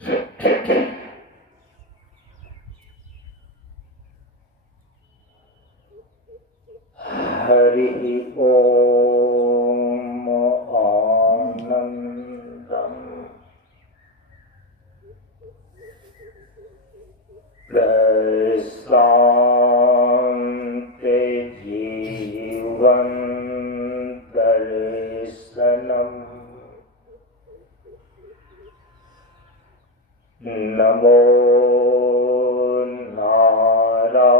हरि ओम आनंदम प्रशांति जीवन दर्शनम नमो नारायण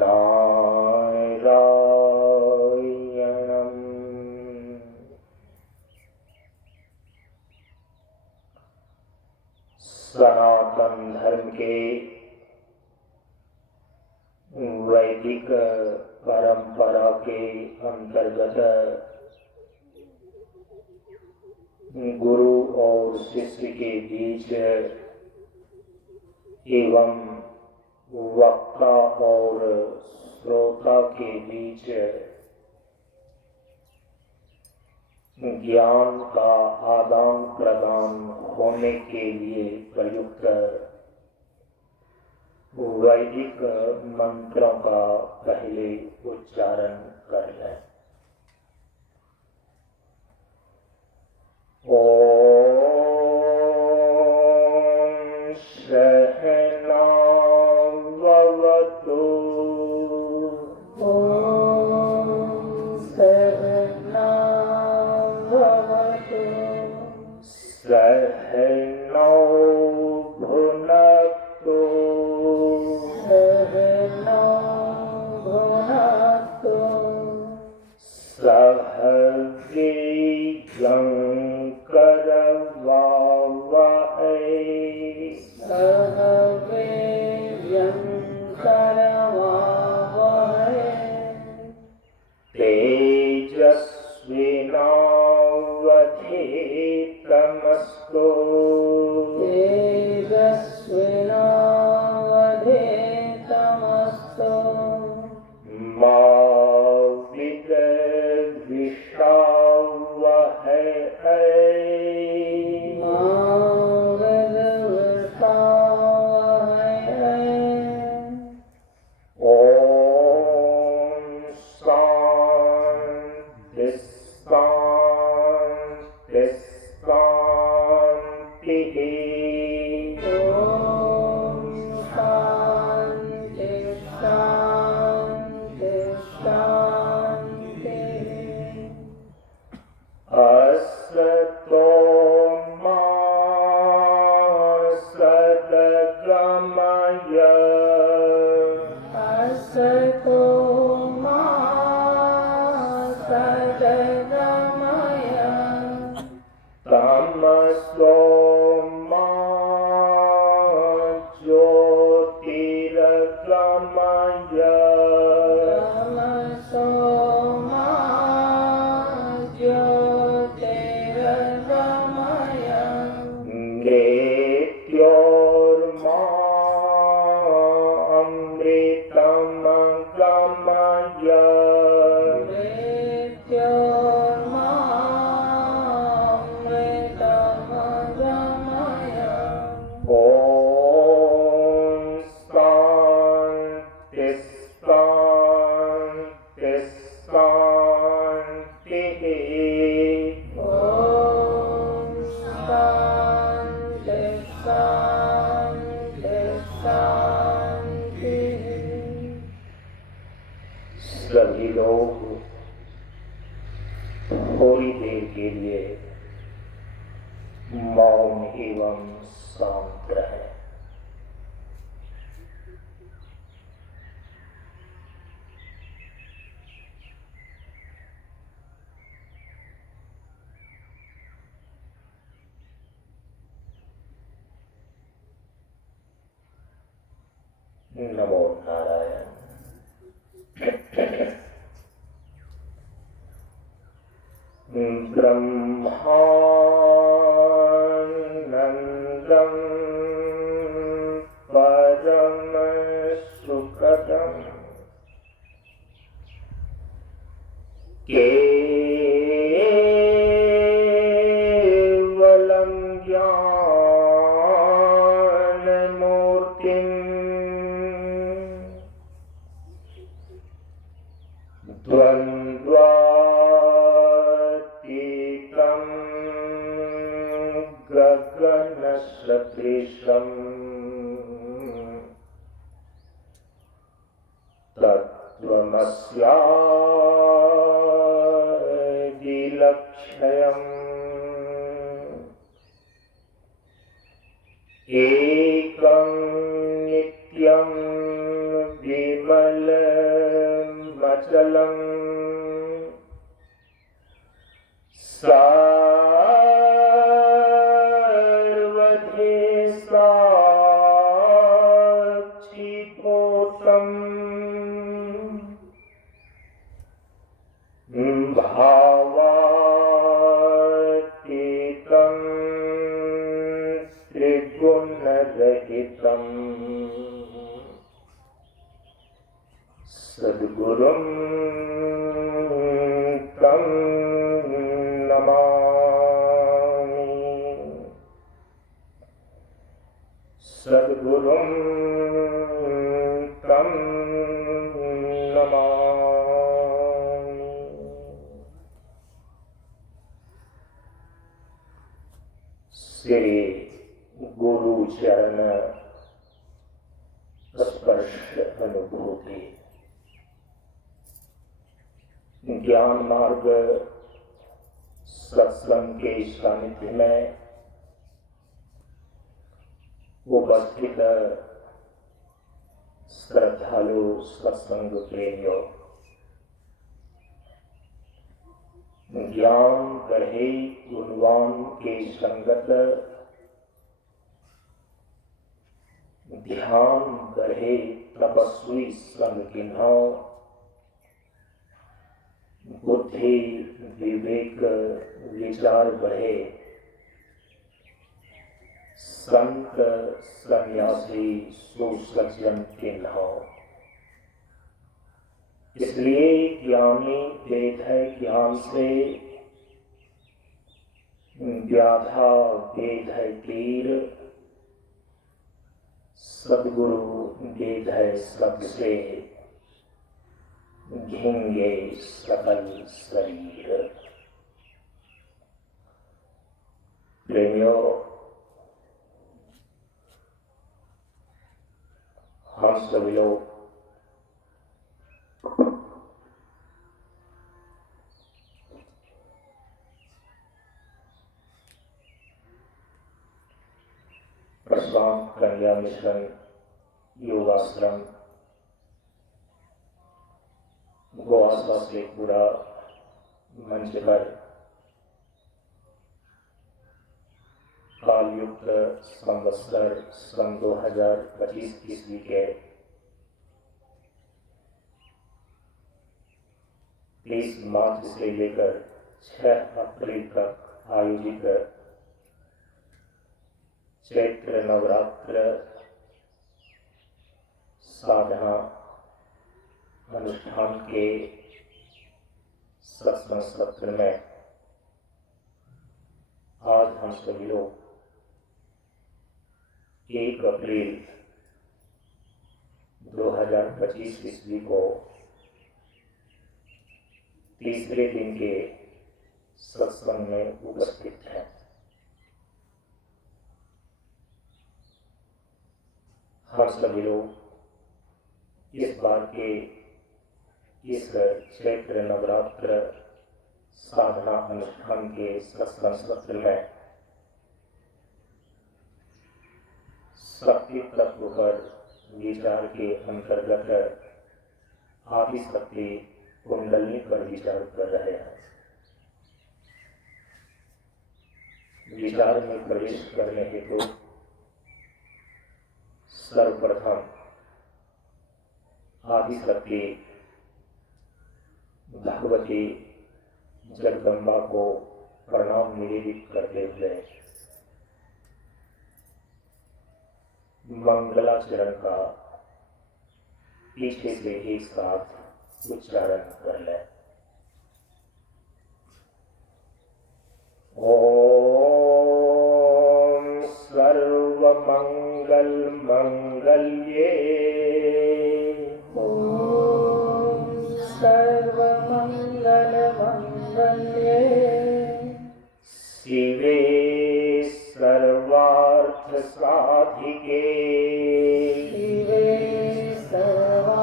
नारायणम। सनातन धर्म के वैदिक परंपरा के अंतर्गत गुरु और शिष्य के बीच एवं वक्ता और श्रोता के बीच ज्ञान का आदान प्रदान होने के लिए प्रयुक्त वैदिक मंत्रों का पहले उच्चारण कर लें। ओम सहनाववतु ओम सहनाववतु सहनौ भुनक्तु सहनौ भुनक्तु सह वीर्यं करवावहै सह वीर्यं करवावहै तेजस्विनावधीतमस्तु तेजस्विनावधीतमस्तु मा विद्विषावहै सभी लोग थोड़ी देर के लिए मौन एवं शांत रहे। नमो नारायण। ब्रह्मानंदं परम सुखदं केवलं सदृशम् तत्त्वमस्यादिलक्ष्यम् एकं नित्यं विमलमचलम् सर्वधि साक्षिभूतम् भावातीतं त्रिगुणरहितं सद्गुरुं तं नमामि। सद्गुरुं तं नमामि। श्री गुरु चरण स्पर्श अनुभूति ज्ञान मार्ग सत्संग के सानिध्य में उपस्थित श्रद्धालु सत्संग प्रेमियों, ज्ञान गढ़े गुणवान के संगत ध्यान गढ़े तपस्वी संग किन्हो बुद्धि विवेक विचार बढ़े संत सन्यासी सुसज्जन किन्हो। इसलिए ज्ञानी वेद है ज्ञान से, व्याधा वेद है तीर, सद्गुरु वेद है शब्द से घिंगे सकल शरीर। प्रेमियों, हम सभी लोग प्रशांत कन्या मिशन योगाश्रम गोवासा से पूरा मंच पर कालयुक्त संवत्सर सन 2025 ईस्वी के 30 मार्च से लेकर 6 अप्रैल तक आयोजित चैत्र नवरात्र साधना अनुष्ठान के सत्संग सत्र में आज हम सभी लोग 1 अप्रैल 2025 ईस्वी को तीसरे दिन के सत्संग में उपस्थित हैं। हम सभी लोग इस बार के इस चैत्र नवरात्र साधना अनुष्ठान के सत्संग सत्र में शक्ति तत्व पर विचार के अंतर्गत आदिशक्ति कुंडली पर विचार कर रहे हैं। विचार में प्रवेश करने हेतु सर्वप्रथम आदिशक्ति भगवती जगदम्बा को प्रणाम निवेदित करते हुए मंगलाचरण का पीछे से एक साथ उच्चारण कर ले। ओम सर्वमंगल मंगल्ये सर्वमंगल मंगल्ये शिवे सर्वार्थ साधिके शिवे सर्वार्थसाधिके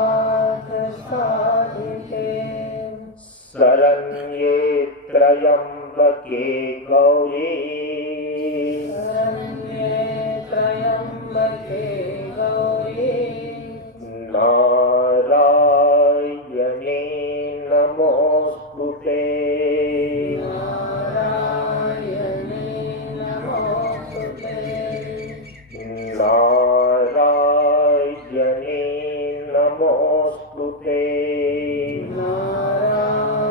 शरण्ये त्र्यम्बके गौरी शरण्ये त्र्यम्बके गौरी नारायणे नमोस्तुते नारायणे नमोस्तुते नारायणे नमोस्तुते नारायणे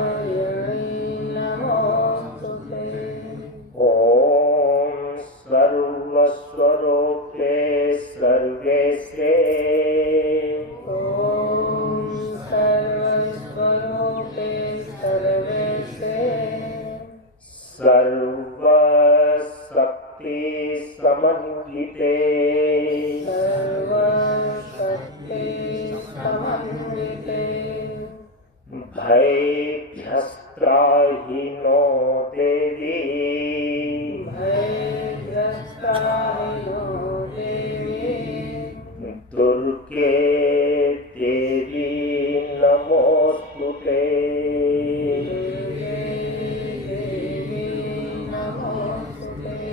नमोस्तुते ॐ सर्वस्वरूपे सर्वेशे ॐ सर्वस्वरूपे सर्वेशे सर्वशक्ति समन्विते सर्वशक्ति समन्विते भयभ्यस्त्राहि नो देवी भयग्रस्तारिणो देवी दुर्गे देवी नमोस्तुते दुर्गे देवी नमोस्तुते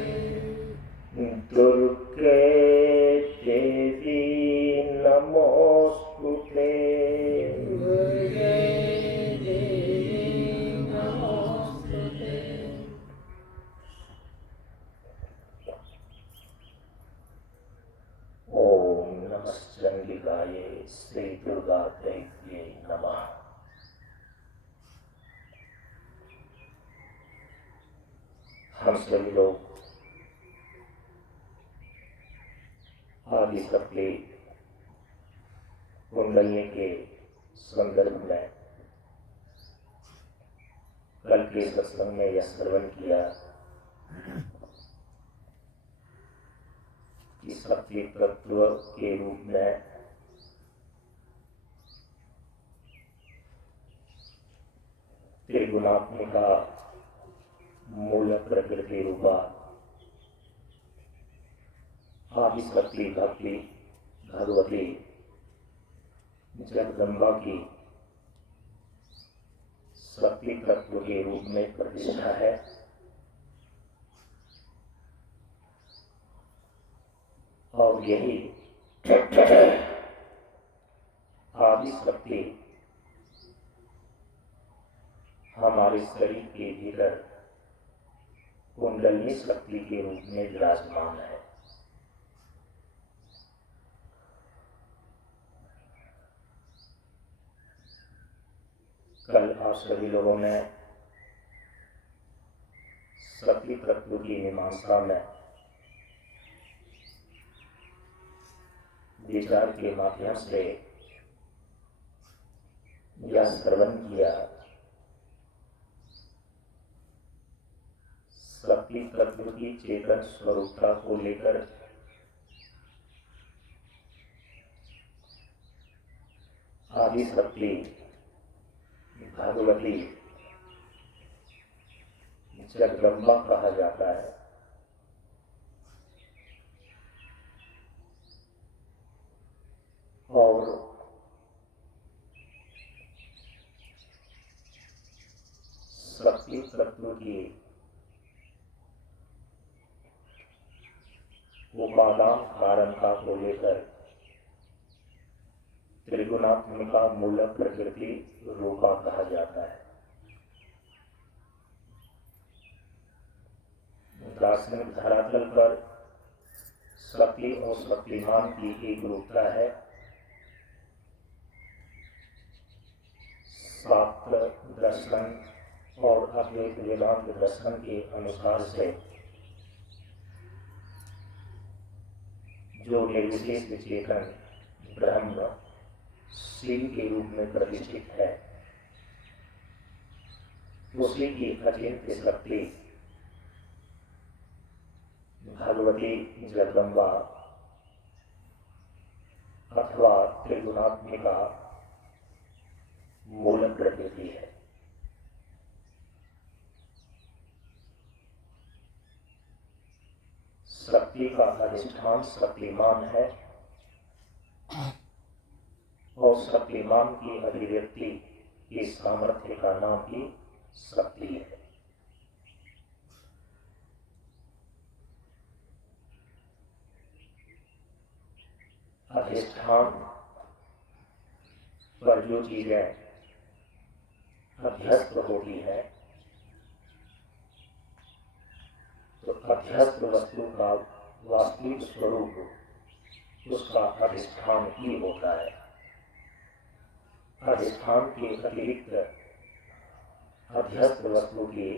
दुर्गे देवी नमोस्तुते दुर्गे देवी नमोस्तुते ओम नमश्चंडिकाये श्री दुर्गा दैव्ये नमः। हम सभी लोग आदि शक्ति कुंडली के संदर्भ में कल के सत्संग में यह श्रवण किया कि शक्ति तत्व के रूप में त्रिगुणात्मिका मूल प्रकृति रूपा आदि शक्ति भक्ति भगवती जगदम्बा की शक्ति तत्व के रूप में प्रतिष्ठा है। और यही आदि शक्ति हमारे शरीर के भीतर कुंडली शक्ति के रूप में विराजमान है। कल आप सभी लोगों ने शक्ति तत्व की मीमांसा में विचार के माध्यम से यह श्रवण किया शक्ति तत्व की चेतन स्वरूपता को लेकर आदि शक्ति भगवती जगदम्बा कहा जाता है। और शक्ति तत्व की उपादान कारणता को लेकर त्रिगुणात्मिका मूल प्रकृति रूपा कहा जाता है। दार्शनिक धरातल पर शक्ति और शक्तिमान की एक रूपता है। शास्त्र दर्शन और अद्वैत वेदांत दर्शन के अनुसार से जो निर्विशेष चेतन ब्रह्म शिव के रूप में प्रतिष्ठित है, उसी की अचिंत्य शक्ति भगवती जगदम्बा अथवा त्रिगुणात्मिका मूल प्रकृति है। शक्ति का अधिष्ठान शक्तिमान है और शक्तिमान की अभिव्यक्ति के सामर्थ्य का नाम ही शक्ति है। अधिष्ठान पर जो चीजें अध्यस्त होती है तो अध्यस्त वस्तु का वास्तविक स्वरूप उसका अधिष्ठान ही होता है। अधिष्ठान के अतिरिक्त अध्यस्त वस्तु की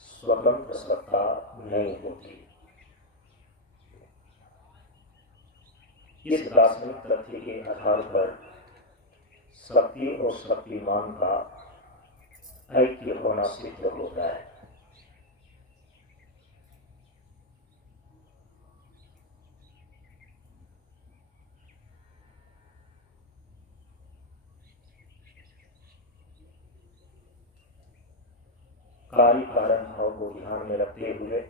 स्वतंत्र सत्ता नहीं होती। इस दार्शनिक तथ्य के आधार पर शक्ति और शक्तिमान का ऐक्य होना सिद्ध होता है। कार्य कारण भाव को ध्यान में रखते हुए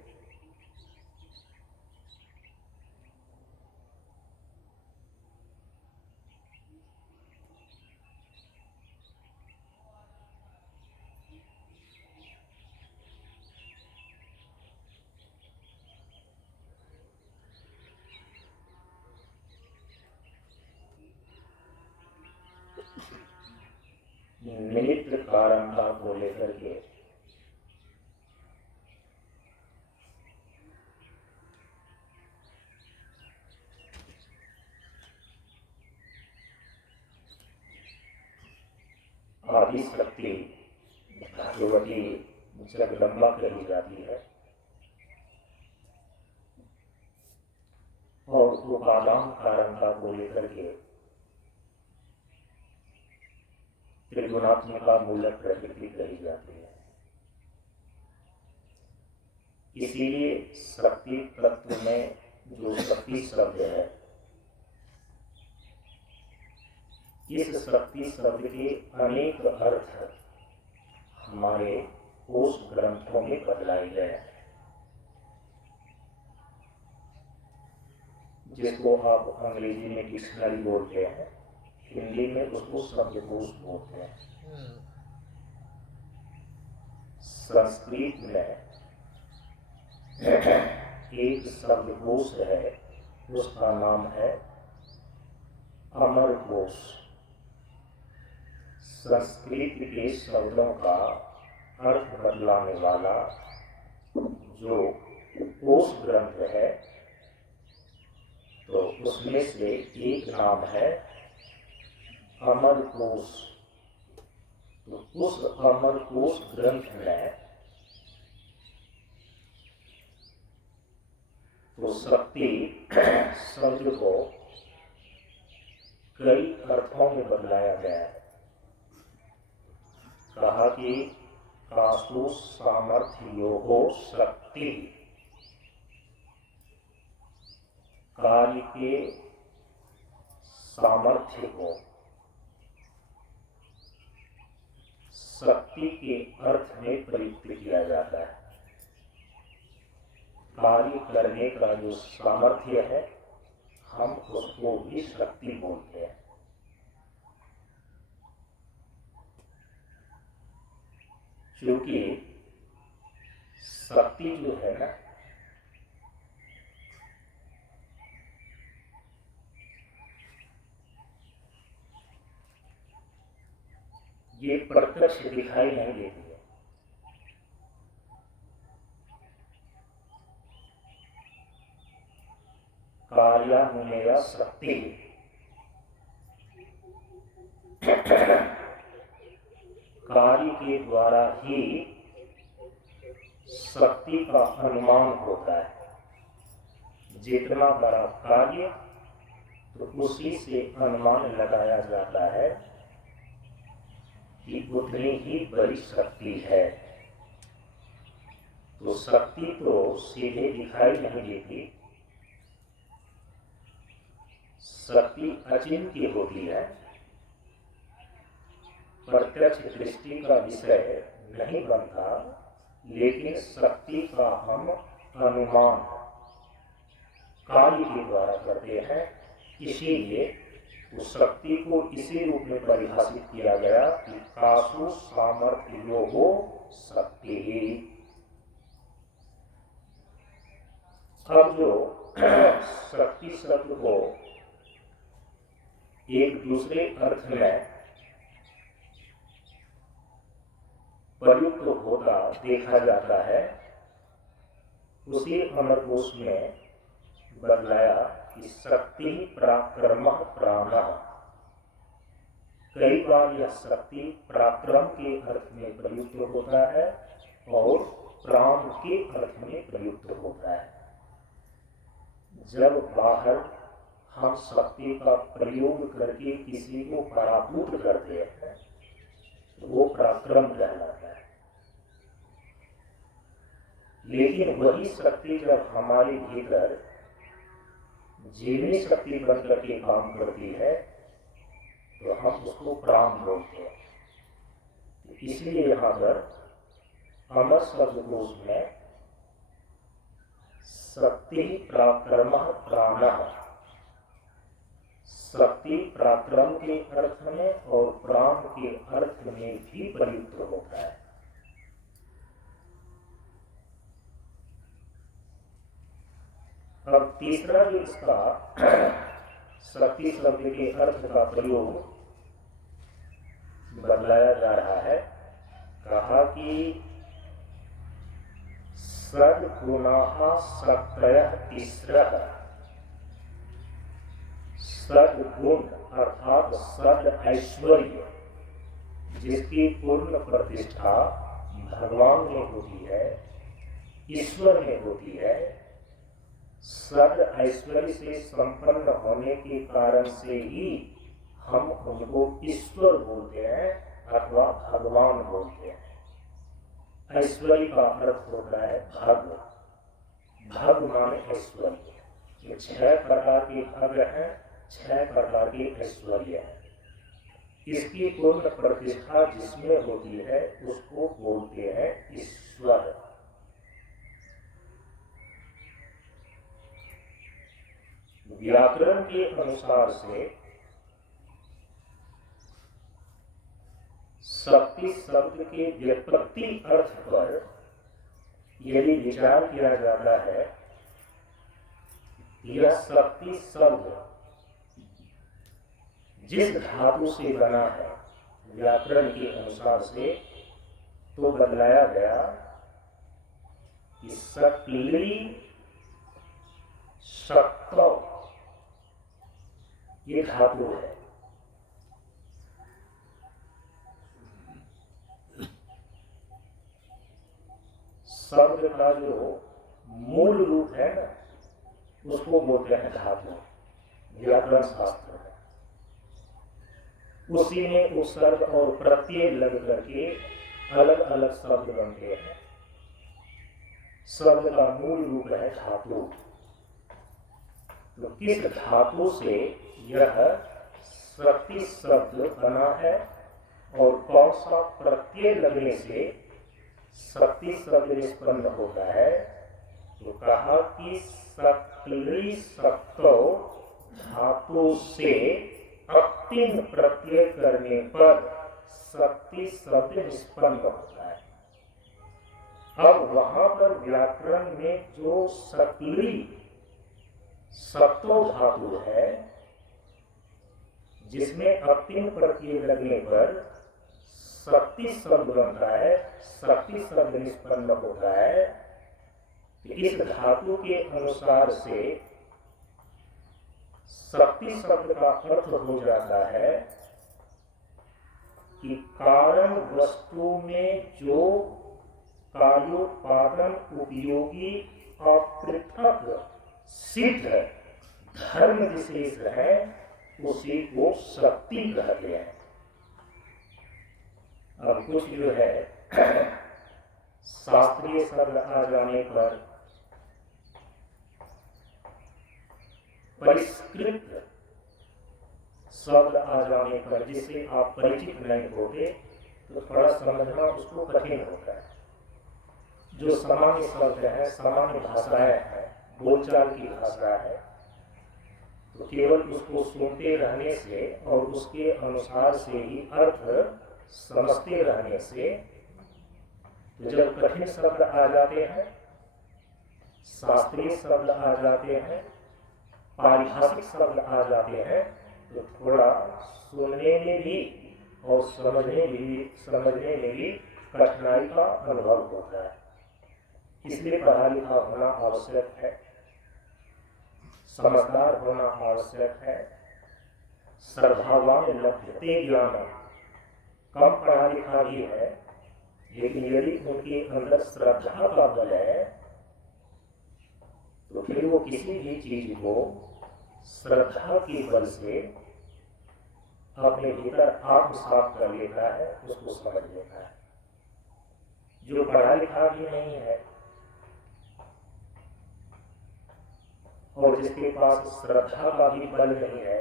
निमित्त कारणता को लेकर के आदि शक्ति भगवती जगदम्बा कही जाती है और उपादान कारणता को लेकर के त्रिगुणात्मिका मूलक प्रकृति कही जाती है। इसीलिए शक्ति तत्व में जो शक्ति शब्द है, इस शक्ति शब्द के अनेक अर्थ हमारे कोश ग्रंथों में बदलाए गए हैं, जिसको आप अंग्रेजी में डिक्शनरी बोलते हैं, हिंदी में उसको शब्दकोश बोलते हैं। संस्कृत में एक शब्दकोश है, उसका नाम है अमरकोश। संस्कृत के शब्दों का अर्थ बदलाने वाला जो कोश ग्रंथ है, तो उसमें से एक नाम है अमरकोश। तो उस अमरकोश ग्रंथ में तो शक्ति शब्द को कई अर्थों में बदलाया गया है। कहा कि कासु सामर्थ्यो शक्ति, कार्य के सामर्थ्य को शक्ति के अर्थ में प्रयुक्त किया जाता है। कार्य करने का जो सामर्थ्य है, हम उसको भी शक्ति बोलते हैं। क्योंकि शक्ति जो है ना, ये प्रत्यक्ष दिखाई नहीं देती है। कार्यानुमेय शक्ति कार्य के द्वारा ही शक्ति का अनुमान होता है। जितना बड़ा कार्य तो उसी से अनुमान लगाया जाता है कि उतनी ही बड़ी शक्ति है। तो शक्ति तो सीधे दिखाई नहीं देती, शक्ति अचिंत्य होती है, प्रत्यक्ष दृष्टि का विषय नहीं बनता, लेकिन शक्ति का हम अनुमान कार्य के द्वारा करते हैं। इसीलिए उस शक्ति को इसी रूप में परिभाषित किया गया कि कासु सामर्थ्य योगो शक्ति। अब जो शक्ति शब्द को एक दूसरे अर्थ में प्रयुक्त होता देखा जाता है, उसी अमरकोश में बदलाया कि शक्ति पराक्रम प्राण। कई बार यह शक्ति पराक्रम के अर्थ में प्रयुक्त होता है और प्राण के अर्थ में प्रयुक्त होता है। जब बाहर हम शक्ति का प्रयोग करके किसी को पराभूत करते हैं तो वो पराक्रम कहलाता है। लेकिन वही शक्ति जब हमारे भीतर जीवनी शक्ति बन करके काम करती है तो हम उसको प्राण बोलते हैं। तो इसलिए यहाँ पर अमर शब्दकोश में शक्ति पराक्रम प्राण, शक्ति पराक्रम के अर्थ में और प्राण के अर्थ में भी प्रयुक्त होता है। अब तीसरा जो इसका शक्ति शब्द के अर्थ का प्रयोग बदलाया जा रहा है, कहा कि सद्गुणाः शक्तयः तिस्रः। सद्गुण अर्थात सद ऐश्वर्य जिसकी पूर्ण प्रतिष्ठा भगवान में होती है, ईश्वर में होती है, सद ऐश्वर्य से संपन्न होने के कारण से ही हम उनको ईश्वर बोलते हैं अथवा भगवान बोलते हैं। ऐश्वर्य का अर्थ होता है भग। भग माने ऐश्वर्य। ये 6 प्रकार के भग हैं, 6 प्रकार के ऐश्वर्य हैं। इसकी पूर्ण प्रतिष्ठा जिसमें होती है उसको बोलते हैं ईश्वर। व्याकरण के अनुसार से शक्ति शब्द के व्युत्पत्ति अर्थ पर यदि विचार किया जाता है, यह शक्ति शब्द जिस धातु से बना है व्याकरण के अनुसार से, तो बदलाया गया कि शक्ली शक्तौ ये धातु है। शब्द का जो मूल रूप है ना, उसको बोलते हैं धातु। व्याकरण शास्त्र है, उसी में उपसर्ग और प्रत्यय लग करके अलग अलग शब्द बनते हैं। शब्द का मूल रूप है धातु। तो किस धातु से यह शक्ति शब्द बना है और कौन सा प्रत्यय लगने से शक्ति शब्द निष्पन्न होता है, तो कहा कि शक्ली शक्तौ धातु से अक्तिन प्रत्यय करने पर शक्ति शब्द निष्पन्न होता है। अब वहां पर व्याकरण में जो शक्ली शक्तो धातु है जिसमें अक्तिन प्रत्यय लगने पर शक्ति शब्द बनता है, शक्ति शब्द निष्पन्न होता है, तो इस धातु के अनुसार से शक्ति शब्द का अर्थ हो जाता है कि कारण वस्तु में जो कार्योत्पादन उपयोगी अपृथक सिद्ध धर्म विशेष है, उसी को शक्ति कहते हैं। अब कुछ जो है शास्त्रीय शब्द आ जाने पर, परिष्कृत शब्द आ जाने पर, जिससे आप परिचित नहीं होते तो थोड़ा समझना उसको कठिन होता है। जो सामान्य शब्द है, सामान्य भाषाएं हैं, बोलचाल की भाषा है, तो केवल उसको सुनते रहने से और उसके अनुसार से ही अर्थ समझते रहने से, तो जब कठिन शब्द आ जाते हैं, शास्त्रीय शब्द आ जाते हैं, पारिभाषिक शब्द आ जाते हैं, तो थोड़ा सुनने में भी और समझने में भी कठिनाई का अनुभव होता है। इसलिए पढ़ा लिखा होना आवश्यक है, समझदार होना आवश्यक है। श्रद्धावान लभ्यते ज्ञान, कम पढ़ा लिखा भी है, लेकिन यदि उनके अंदर श्रद्धा का बल है, तो फिर वो किसी भी चीज को श्रद्धा के बल से अपने भीतर आत्मसात कर लेता है, उसको समझ लेता है। जो पढ़ा लिखा भी नहीं है और जिसके पास श्रद्धा का भी बल नहीं है,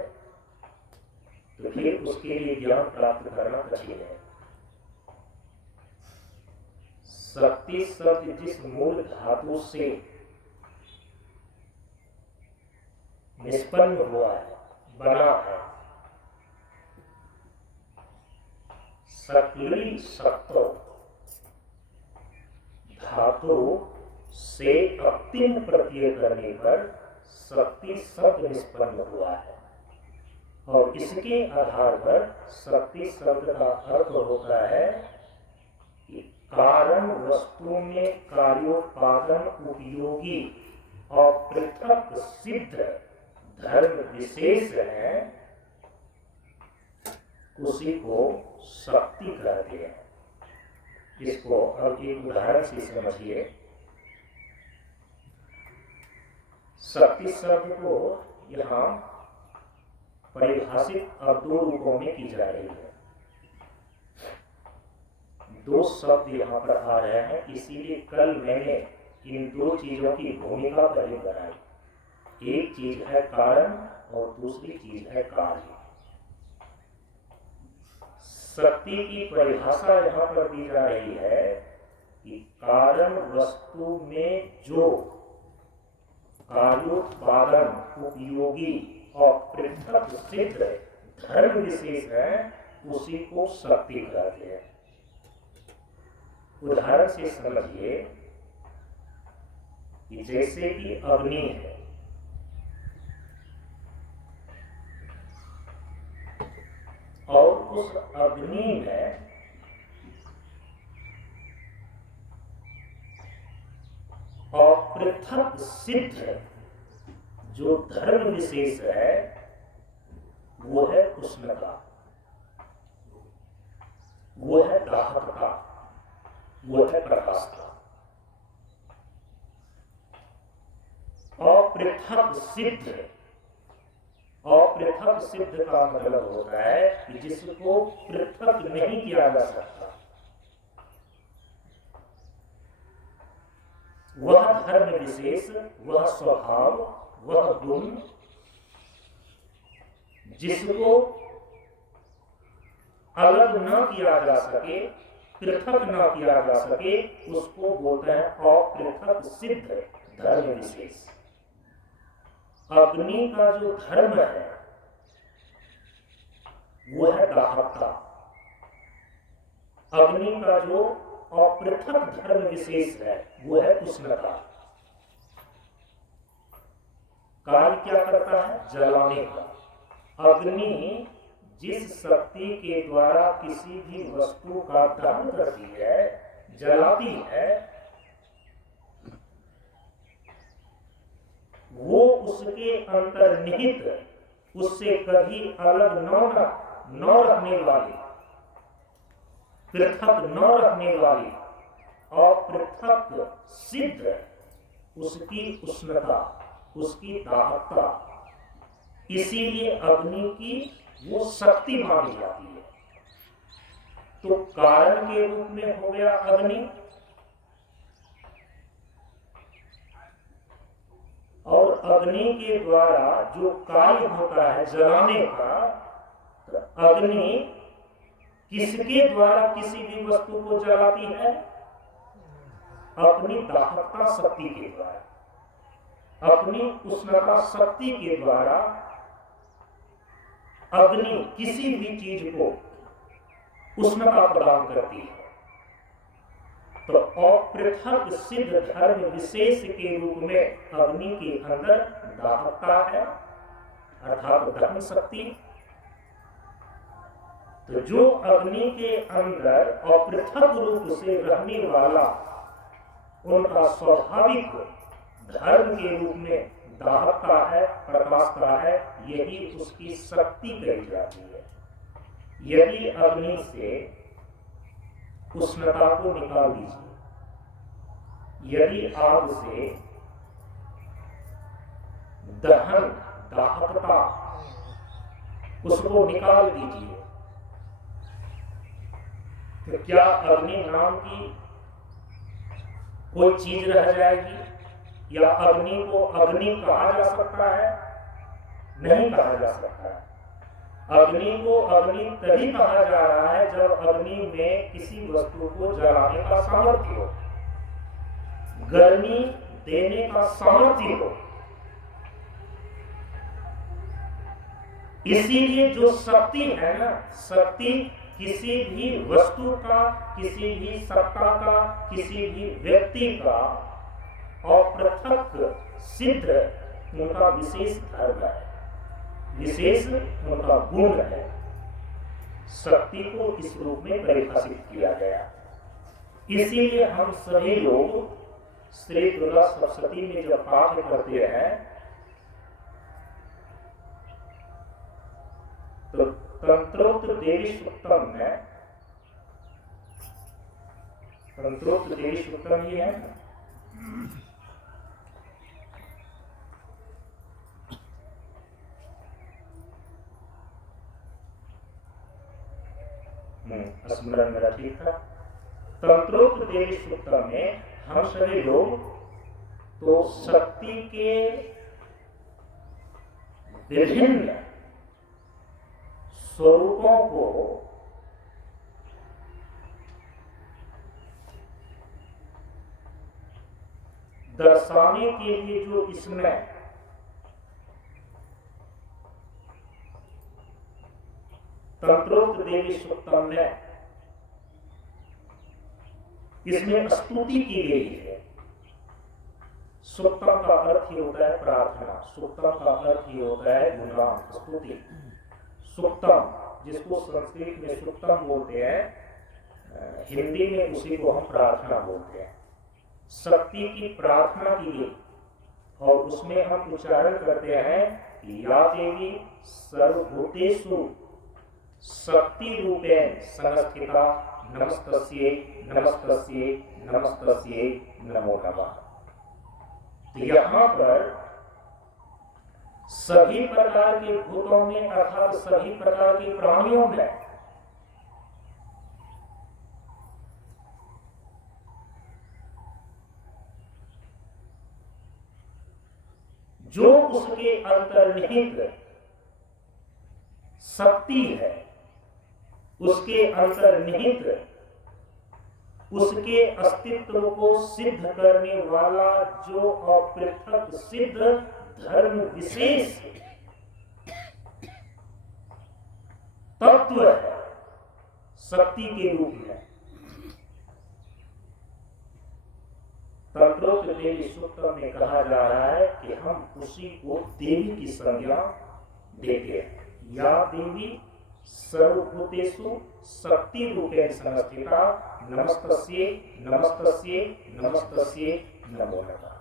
तो फिर उसके लिए ज्ञान प्राप्त करना कठिन है। शक्ति शब्द जिस मूल धातु से निष्पन्न हुआ है, बना है, शक्ति शक्तो धातु से अतिम प्रत्यय करने पर शक्ति शब्द निष्पन्न हुआ है, और इसके आधार पर शक्ति शब्द का अर्थ होता है कि कारण वस्तु में कार्योपादन उपयोगी और पृथक सिद्ध धर्म विशेष है, उसी को शक्ति कहते हैं। इसको अब एक उदाहरण से समझिए। शक्ति शब्द को यहाँ परिभाषित अब दो रूपों में की जा रही है। दो शब्द यहाँ पर आ रहे हैं, इसीलिए कल मैंने इन दो चीजों की भूमिका पहले बनाई। एक चीज है कारण और दूसरी चीज है कार्य। शक्ति की परिभाषा यहाँ पर दी जा रही है कि कारण वस्तु में जो कार्योत्पादन उपयोगी और पृथक सिद्ध धर्म विशेष है, उसी को शक्ति कहते हैं। उदाहरण से समझिए कि जैसे कि अग्नि है, और उस अग्नि में अपृथक सिद्ध जो धर्म विशेष है, वो है उष्णता, वो है दाहकता, वो है प्रकाशता। अपृथक सिद्ध, अपृथक सिद्ध का मतलब होता है कि जिसको पृथक नहीं किया जा सकता, वह धर्म विशेष, वह स्वभाव, वह गुण जिसको अलग न किया जा सके, पृथक न किया जा सके, उसको बोलते हैं अपृथक सिद्ध धर्म विशेष। अग्नि का जो धर्म है वो है दाहकता। अग्नि का जो अपृथक धर्म विशेष है वो है उष्णता। कार्य क्या करता है? जलाने का। अग्नि जिस शक्ति के द्वारा किसी भी वस्तु का दहन करती है, जलाती है, वो उसके अंतर्निहित, उससे कभी अलग न रखने वाली, पृथक न रखने वाली और पृथक सिद्ध उसकी उष्णता, उसकी दाहकता, इसीलिए अग्नि की वो शक्ति मानी जाती है। तो कारण के रूप में हो गया अग्नि, और अग्नि के द्वारा जो कार्य होता है जलाने का, अग्नि किसके द्वारा किसी भी वस्तु को जलाती है? अपनी दाहकता शक्ति के द्वारा। अपनी उष्णता शक्ति के द्वारा अग्नि किसी भी चीज को उष्णता प्रदान करती है। तो अपृथक सिद्ध धर्म विशेष के रूप में अग्नि के अंदर दाहकता है, अर्थात दहन शक्ति। तो जो अग्नि के अंदर अपृथक रूप से रहने वाला उनका स्वाभाविक धर्म के रूप में दाहकता है, प्रकाशता है, यही उसकी शक्ति कही जाती है। यदि अग्नि से उष्णता को निकाल दीजिए, यदि आग से दहन दाहकता उसको निकाल दीजिए, तो क्या अग्नि नाम की कोई चीज रह जाएगी? या अग्नि को अग्नि कहा जा सकता है? नहीं कहा जा सकता है। अग्नि को अग्नि तभी कहा जा रहा है जब अग्नि में किसी वस्तु को जलाने का सामर्थ्य हो, गर्मी देने का सामर्थ्य हो। इसीलिए जो शक्ति है ना, शक्ति किसी भी वस्तु का, किसी भी सत्ता का, किसी भी व्यक्ति का अपृथक सिद्ध उनका विशेष धर्म है, विशेष उनका गुण है। शक्ति को इस रूप में परिभाषित किया गया। इसीलिए हम सभी लोग श्री दुर्गा सप्तशती में जब पाठ करते हैं तो तंत्रोक्त देवी सूक्तम में, तंत्रोक्त देवी सूक्तम ये है ना, स्मरण मेरा ठीक था। तंत्रोक्त देवी सूत्र में हम सभी लोग तो शक्ति के विभिन्न स्वरूपों को दर्शाने के लिए जो इसमें तंत्रोक्त देवी सूक्तम में इसमें स्तुति की गई है। सूक्तम का अर्थ ही होता है प्रार्थना, सूक्तम का अर्थ ही होता है गुणगान, स्तुति। सूक्तम जिसको संस्कृत में सूक्तम बोलते हैं, हिंदी में उसी को हम प्रार्थना बोलते हैं। शक्ति की प्रार्थना की गई और उसमें हम उच्चारण करते हैं या देवी सर्वभूतेषु शक्ति रूपेण संस्थिता नमस्तस्यै नमस्तस्यै नमस्तस्यै नमो नमः। तो यहाँ पर सभी प्रकार के भूतों में अर्थात सभी प्रकार के प्राणियों में जो उसके अंतर्निहित शक्ति है, उसके अंतर्निहित उसके अस्तित्व को सिद्ध करने वाला जो अपृथक सिद्ध धर्म विशेष तत्व है शक्ति के रूप में, तंत्रोक्त देवी सूत्र में कहा जा रहा है कि हम उसी को देवी की संज्ञा देते हैं। या देवी सर्वभूतेषु शक्ति रूपेण संस्थिता नमस्तस्यै नमस्तस्यै नमस्तस्यै नमो नमः।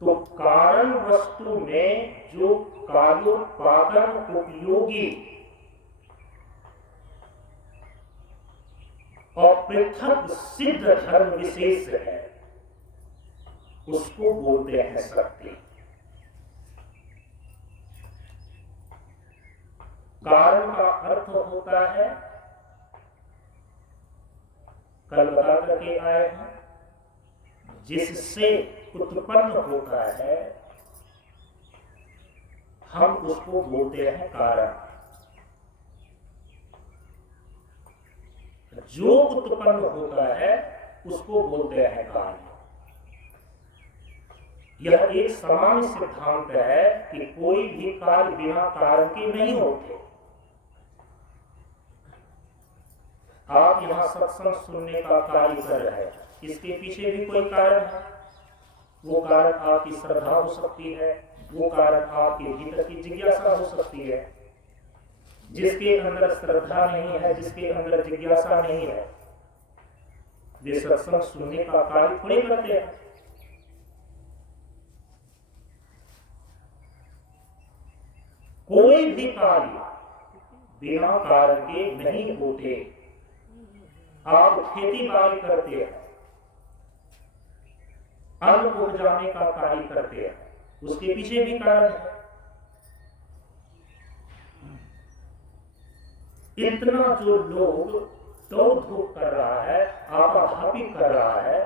तो कारण वस्तु में जो कार्योत्पादन उपयोगी अपृथक सिद्ध धर्म विशेष है उसको बोलते हैं शक्ति। कारण का अर्थ होता है, कल बता करके आए हैं, जिससे उत्पन्न होता है हम उसको बोलते हैं कारण। जो उत्पन्न होता है उसको बोलते हैं कार्य। यह एक सामान्य सिद्धांत है कि कोई भी कार्य बिना कारण के नहीं होते। आप यहाँ सत्संग सुनने का कार्य कर रहे हैं, इसके पीछे भी कोई कारण है। वो कारण आपकी श्रद्धा हो सकती है, वो कारण आपके भीतर की जिज्ञासा हो सकती है। जिसके अंदर श्रद्धा नहीं है, जिसके अंदर जिज्ञासा नहीं है, वे सत्संग सुनने का कार्य थोड़े करते हैं। कोई भी कार्य बिना कारण के नहीं होते। आप खेती बाड़ी करते हैं, अन्न उपजाने का कार्य करते हैं, उसके पीछे भी कारण है। इतना जो लोग दौड़ धूप कर रहा है, आपाधापी कर रहा है,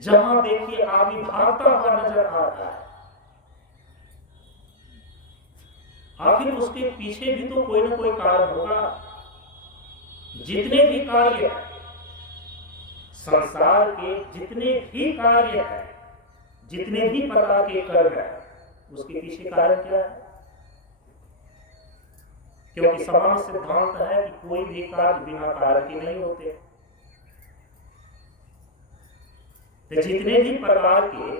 जहां देखिए आदमी भागता हुआ नजर आ रहा है, आखिर उसके पीछे भी तो कोई ना कोई कारण होगा। जितने भी कार्य हैं, संसार के जितने भी कार्य हैं, जितने भी प्रकार के कर्म हैं, उसके पीछे कारण क्या है? क्योंकि सामान्य सिद्धांत है कि कोई भी कार्य बिना कारण के नहीं होते। तो जितने भी प्रकार के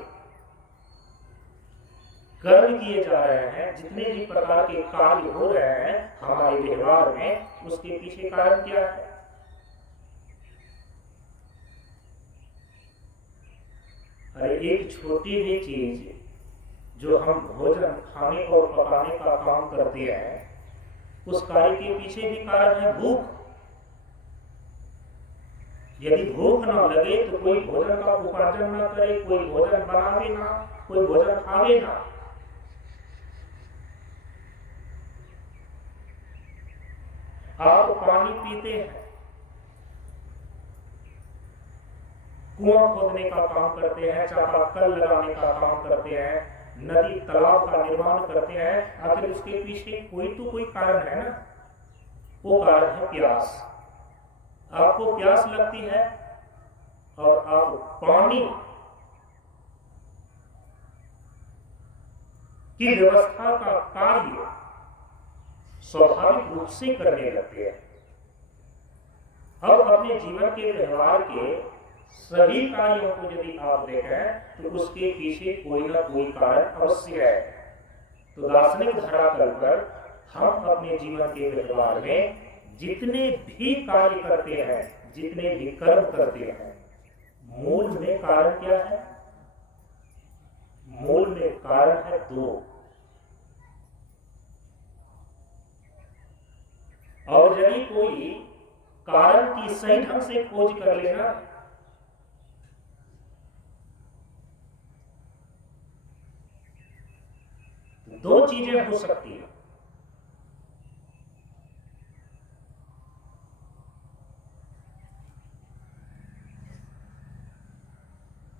कर्म किए जा रहे हैं, जितने भी प्रकार के कार्य हो रहे हैं हमारे व्यवहार में, उसके पीछे कारण क्या है? अरे एक छोटी भी चीज जो हम भोजन खाने और पकाने का काम करते हैं, उस कार्य के पीछे भी कारण है भूख। यदि भूख ना लगे तो कोई भोजन का उपार्जन ना करे, कोई भोजन बनावे ना, कोई भोजन खावे ना। आप पानी पीते हैं, कुआं खोदने का काम करते हैं, चापाकल लगाने का काम करते हैं, नदी तालाब का निर्माण करते हैं, आखिर उसके पीछे कोई तो कोई कारण है ना। वो कारण है प्यास। आपको प्यास लगती है और आप पानी की व्यवस्था का कार्य स्वाभाविक रूप से करने लगते हैं। अब अपने जीवन के व्यवहार के सभी कार्यों को यदि आप देखें तो उसके पीछे कोई ना कोई कारण अवश्य है। तो दार्शनिक धरातल पर हम अपने जीवन के व्यवहार में जितने भी कार्य करते हैं, जितने भी कर्म करते हैं, मूल में कारण क्या है? मूल में कारण है दो। और यदि कोई कारण की सही ढंग से खोज कर लेना, दो चीजें हो सकती है।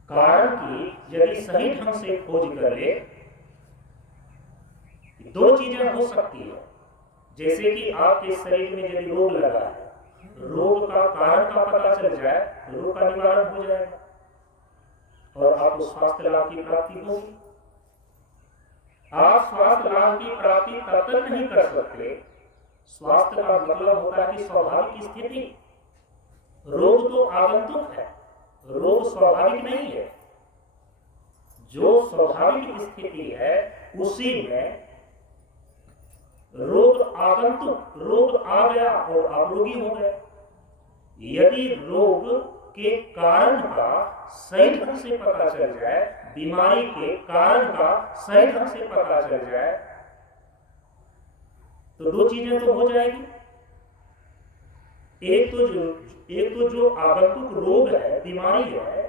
कारण की यदि सही ढंग से खोज कर ले, दो चीजें हो सकती है। जैसे कि आपके शरीर में यदि रोग लगा है, रोग का कारण का पता चल जाए, रोग का निवारण हो जाएगा और आपको स्वास्थ्य लाभ की प्राप्ति होगी। आप स्वास्थ्य लाभ की प्राप्ति तब तक नहीं कर सकते। स्वास्थ्य का मतलब होता है कि स्वाभाविक स्थिति। रोग तो आगंतुक है, रोग स्वाभाविक नहीं है। जो स्वाभाविक स्थिति है उसी में रोग आगंतुक, रोग आ गया और आप रोगी हो गए। यदि रोग के कारण का सही ढंग से पता चल जाए, बीमारी के कारण का सही ढंग से पता चल जाए, तो दो चीजें तो हो जाएगी। एक तो जो आगंतुक रोग है, बीमारी है,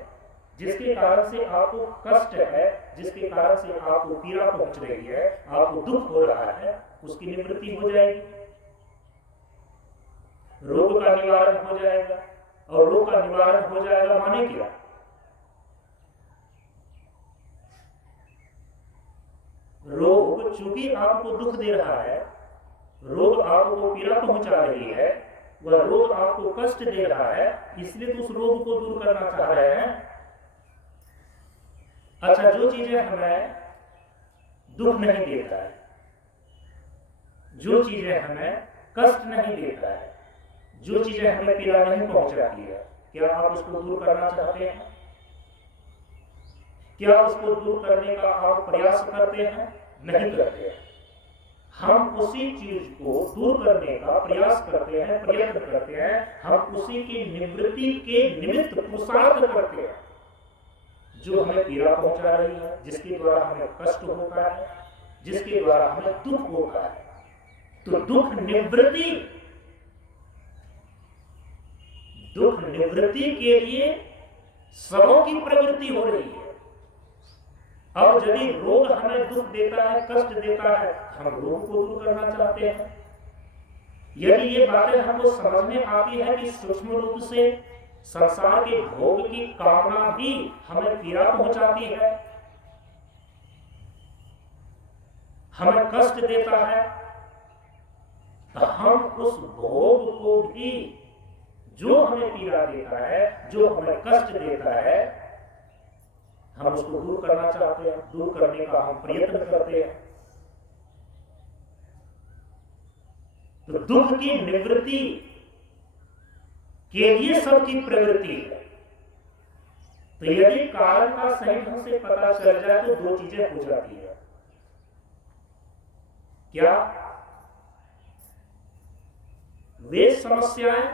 जिसके कारण से आपको कष्ट है, जिसके कारण से आपको पीड़ा पहुंच रही है, आपको दुख हो रहा है, उसकी निवृत्ति हो जाएगी, रोग का निवारण हो जाएगा। और रोग का निवारण हो जाएगा माने क्या? रोग चूंकि आपको दुख दे रहा है, रोग आपको पीड़ा पहुंचा रही है, वह रोग आपको कष्ट दे रहा है, इसलिए तो उस रोग को दूर करना चाह रहे हैं। अच्छा, जो चीजें हमें दुख नहीं देता है, जो चीजें हमें कष्ट नहीं देता है, जो चीजें हमें पीड़ा नहीं पहुंचाती है, क्या आप उसको दूर करना चाहते हैं? क्या उसको दूर करने का आप प्रयास करते हैं? नहीं करते हैं। हम उसी चीज को दूर करने का प्रयास करते हैं, प्रयत्न करते हैं, हम उसी की निवृत्ति के निमित्त पुरुषार्थ करते हैं जो हमें पीड़ा पहुंचा रही है, जिसके द्वारा हमें कष्ट होता है, जिसके द्वारा हमें दुख होता है। तो दुख निवृत्ति के लिए सबों की प्रवृत्ति हो रही है। अब यदि रोग हमें दुख देता है, कष्ट देता है, हम रोग को दूर करना चाहते हैं। यदि ये बातें हमको समझ में आती है कि सूक्ष्म रूप से संसार के भोग की कामना भी हमें पीड़ा पहुंचाती है, हमें कष्ट देता है, तो हम उस भोग को भी, जो हमें पीड़ा देता है, जो हमें कष्ट देता है, हम उसको दूर करना चाहते हैं, दूर करने का हम प्रयत्न करते हैं। तो दुख की निवृत्ति के लिए सबकी प्रवृत्ति है। तो यदि कारण का सही ढंग से पता चल जाए तो दो चीजें हो जाती है। क्या? वे समस्याएं,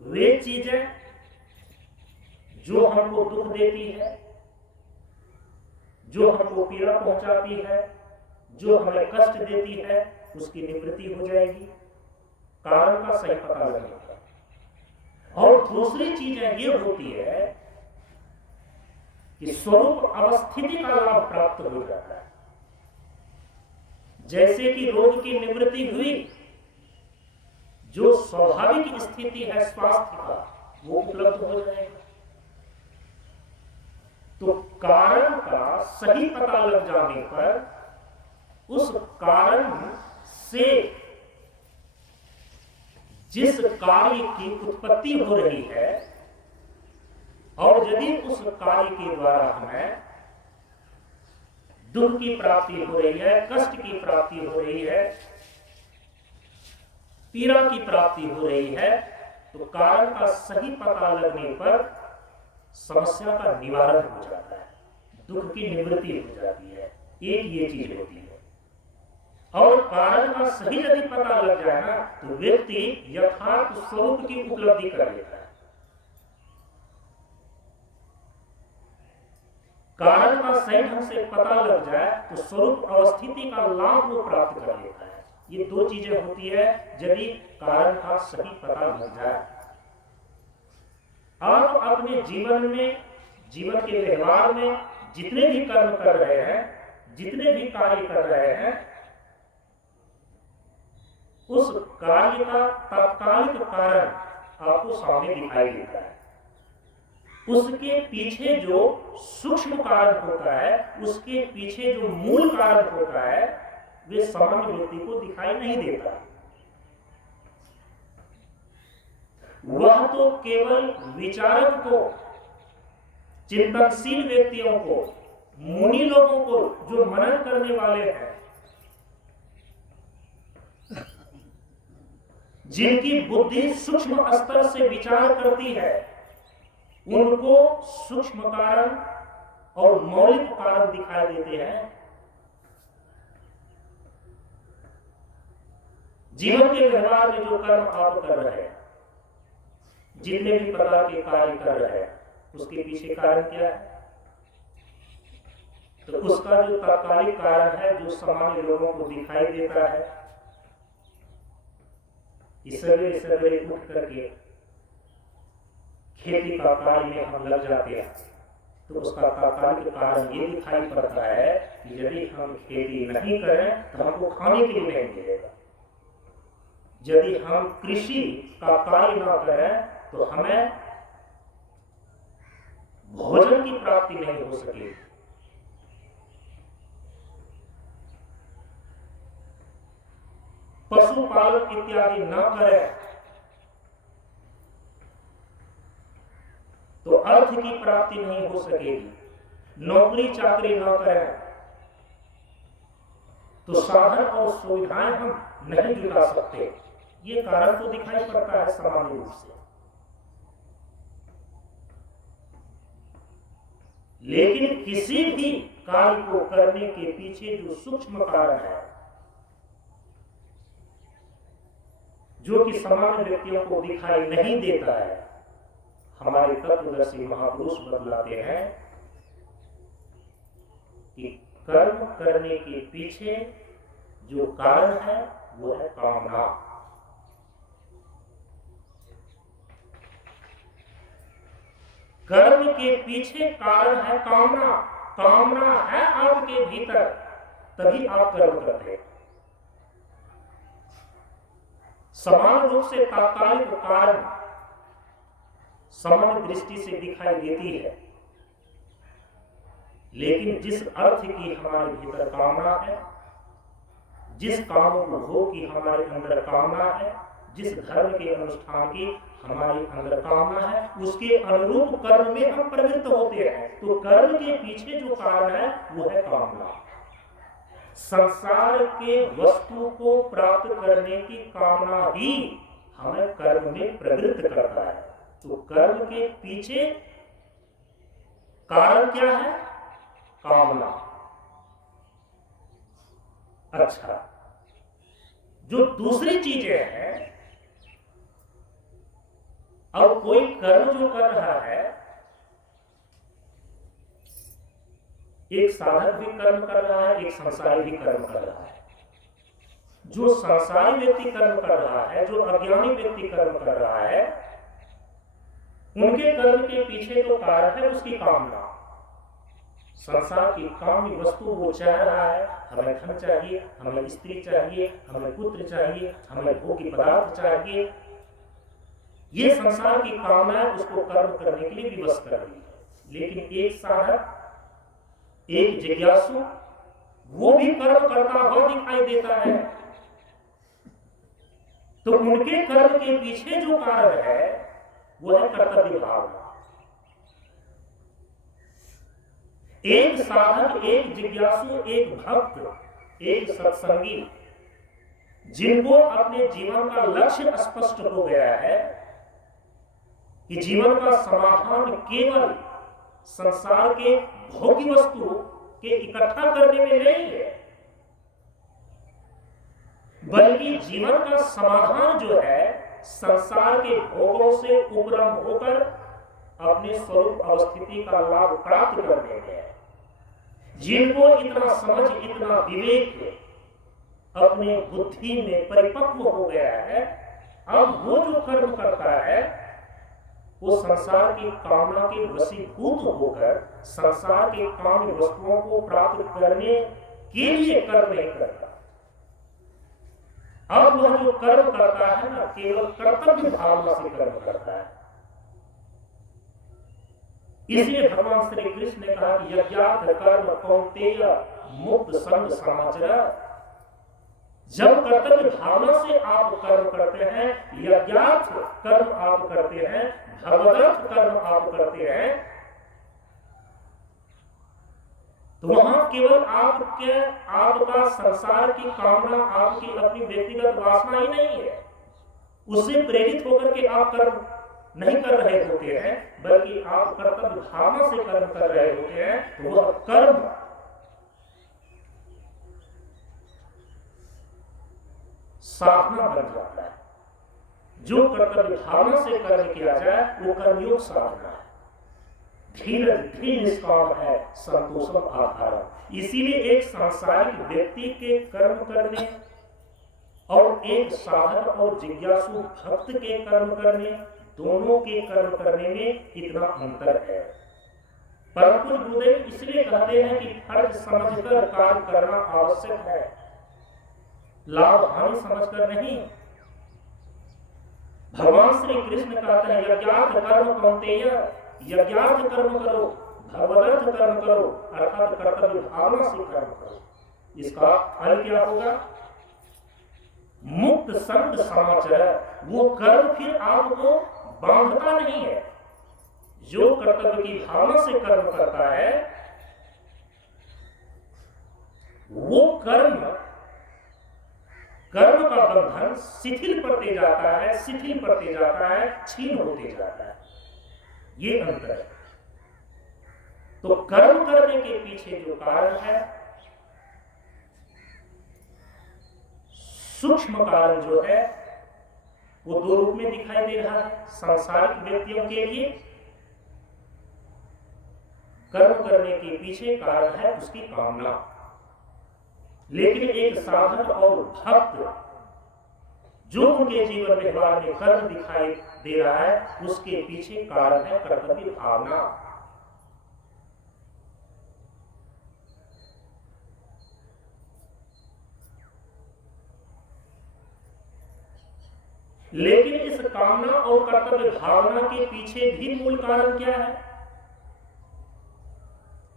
वे चीजें जो हमको दुख देती है, जो हमको पीड़ा पहुंचाती है, जो हमें कष्ट देती है, उसकी निवृत्ति हो जाएगी कारण का सही पता लगेगा। और दूसरी चीजें ये होती है कि स्वरूप अवस्थिति का लाभ प्राप्त हो जाता है। जैसे कि रोग की निवृत्ति हुई, जो स्वाभाविक स्थिति है स्वास्थ्य का, वो उपलब्ध हो जाएगा। तो कारण का सही पता लग जाने पर उस कारण से जिस कार्य की उत्पत्ति हो रही है, और यदि उस कार्य के द्वारा हमें दुख की प्राप्ति हो रही है, कष्ट की प्राप्ति हो रही है, पीड़ा की प्राप्ति हो रही है, तो कारण का सही पता लगने पर समस्या का निवारण हो जाता है, दुख की निवृत्ति हो जाती है। एक ये चीज होती है। और कारण का सही यदि पता लग जाए ना, तो व्यक्ति यथार्थ स्वरूप की उपलब्धि कर लेता है। कारण का सही ढंग से पता लग जाए तो स्वरूप अवस्थिति का लाभ वो प्राप्त कर लेता है। ये दो चीजें होती है यदि कारण का सही पता लग जाए। आप अपने जीवन में, जीवन के व्यवहार में जितने भी कर्म कर रहे हैं, जितने भी कार्य कर रहे हैं, उस कार्य का तात्कालिक कारण आपको सामने दिखाई देता है। उसके पीछे जो सूक्ष्म कारण होता है, उसके पीछे जो मूल कारण होता है, वे सामान्य व्यक्ति को दिखाई नहीं देता। वह तो केवल विचारक को, चिंतनशील व्यक्तियों को, मुनि लोगों को, जो मनन करने वाले हैं, जिनकी बुद्धि सूक्ष्म स्तर से विचार करती है, उनको सूक्ष्म कारण और मौलिक कारण दिखाई देते हैं। जीवन के व्यवहार में जो कर्म आप कर रहे हैं, जितने भी प्रकार के कार्य कर रहे हैं, उसके पीछे कारण क्या है? तो उसका जो तात्कालिक कारण है, जो सामान्य लोगों को दिखाई देता है, सवेरे उठ करके खेती का कार्य में हम लग जाते हैं, तो उसका तात्कालिक कारण ये दिखाई पड़ता है कि यदि हम खेती नहीं करें तो हमको खाने के लिए नहीं मिलेगा। यदि हम कृषि का कार्य न करें तो हमें भोजन की प्राप्ति नहीं हो सकेगी। पशुपालन इत्यादि न करें तो अर्थ की प्राप्ति नहीं हो सकेगी। नौकरी चाकरी न करें तो साधन और सुविधाएं हम नहीं जुटा सकते। ये कारण तो दिखाई पड़ता है सामान्य रूप से। लेकिन किसी भी कार्य को करने के पीछे जो सूक्ष्म कारण है, जो कि सामान्य व्यक्तियों को दिखाई नहीं देता है, हमारे तत्वदर्शी महापुरुष बतलाते हैं कि कर्म करने के पीछे जो कारण है वो है कामना। कर्म के पीछे कारण है कामना। कामना है आपके भीतर, तभी आप कर्म करते हैं। समान रूप से तात्कालिक कारण सामान्य दृष्टि से दिखाई देती है, लेकिन जिस अर्थ की हमारे भीतर कामना है, जिस काम उपभोग की हमारे अंदर कामना है, जिस धर्म के अनुष्ठान की हमारे अंदर कामना है, उसके अनुरूप कर्म में हम प्रवृत्त होते हैं। तो कर्म के पीछे जो कारण है वो है कामना। संसार के वस्तु को प्राप्त करने की कामना ही हमें कर्म में प्रवृत्त करता है। तो कर्म के पीछे कारण क्या है? कामना। अच्छा, जो दूसरी चीजें हैं, अब कोई कर्म जो कर रहा है, एक साधक भी कर्म कर रहा है, एक संसारी भी कर्म कर रहा है। जो संसारी व्यक्ति कर्म कर रहा है, जो अज्ञानी व्यक्ति कर्म कर रहा है, उनके कर्म के पीछे जो कारण है उसकी कामना। संसार की काम्य वस्तु वो चाह रहा है, हमें धन चाहिए, हमें स्त्री चाहिए, हमें पुत्र चाहिए, हमें भोग्य पदार्थ चाहिए। ये संसार की कामना उसको कर्म करने के लिए विवश कर रही है। लेकिन एक साधक, एक जिज्ञासु, वो भी कर्म करता हुआ दिखाई देता है। तो उनके कर्म के पीछे जो कारण है वो है कर्तव्य भावना। एक साधक, एक जिज्ञासु, एक भक्त, एक सत्संगी, जिनको अपने जीवन का लक्ष्य स्पष्ट हो गया है कि जीवन का समाधान केवल संसार के भोग्य वस्तु के इकट्ठा करने में नहीं है, बल्कि जीवन का समाधान जो है संसार के भोगों से उपरम होकर अपने स्वरूप अवस्थिति का लाभ प्राप्त करने में है। जिनको इतना समझ, इतना विवेक अपने बुद्धि में परिपक्व हो गया है, अब वो जो कर्म करता है वो संसार की कामना के वशीभूत होकर संसार के काम्य वस्तुओं को प्राप्त करने के लिए कर्म नहीं करता। अब वह जो कर्म करता है ना, केवल कर्तव्य भावना से कर्म करता है। इसलिए भगवान श्री कृष्ण ने कहा कि यज्ञार्थ कर्म कौन्तेय मुक्त संग समाचर। जब कर्तव्य भावना से आप कर्म करते हैं, यज्ञार्थ कर्म आप करते हैं, भगवदर्थ कर्म आप करते हैं, तो वहां केवल आपका संसार की कामना, आपकी अपनी व्यक्तिगत वासना ही नहीं है, उससे प्रेरित होकर के आप कर्म नहीं कर रहे होते हैं, बल्कि आप कर्तव्य भावना से कर्म कर रहे होते हैं। तो वह कर्म साधना बन जाता है। जो कर्तव्य भावना से कर्म किया जाए वो कर्मयोग साधना है। धीरज धीर निष्काम है, संतोषम आधारम। इसीलिए एक सांसारिक व्यक्ति के कर्म करने और एक साधक और जिज्ञासु भक्त के कर्म करने, दोनों के कर्म करने में इतना अंतर है। परंतु गुरुदेव इसलिए कहते हैं कि फर्ज समझकर कार्य करना आवश्यक है, लाभ हानि समझकर नहीं। भगवान श्री कृष्ण कहते हैं यज्ञार्थ कर्म कौन्तेय, यज्ञार्थ कर्म करो, भगवदर्थ कर्म करो, अर्थात कर्तव्य भावना से कर्म करो। इसका फल क्या होगा? मुक्त संग समाचर। वो कर्म फिर आपको बांधता नहीं है। जो कर्तव्य की भावना से कर्म करता है वो कर्म का बंधन शिथिल पड़ते जाता है, शिथिल पड़ते जाता है, छीन होते जाता है। ये अंतर है। तो कर्म करने के पीछे जो कारण है, सूक्ष्म कारण जो है, वो दो रूप में दिखाई दे रहा है। सांसारिक व्यक्तियों के लिए कर्म करने के पीछे कारण है उसकी कामना, लेकिन एक साधक और भक्त जो उनके जीवन व्यवहार में कर्म दिखाई दे रहा है, उसके पीछे कारण है कर्तव्य भावना। लेकिन इस कामना और कर्तव्य भावना के पीछे भी मूल कारण क्या है?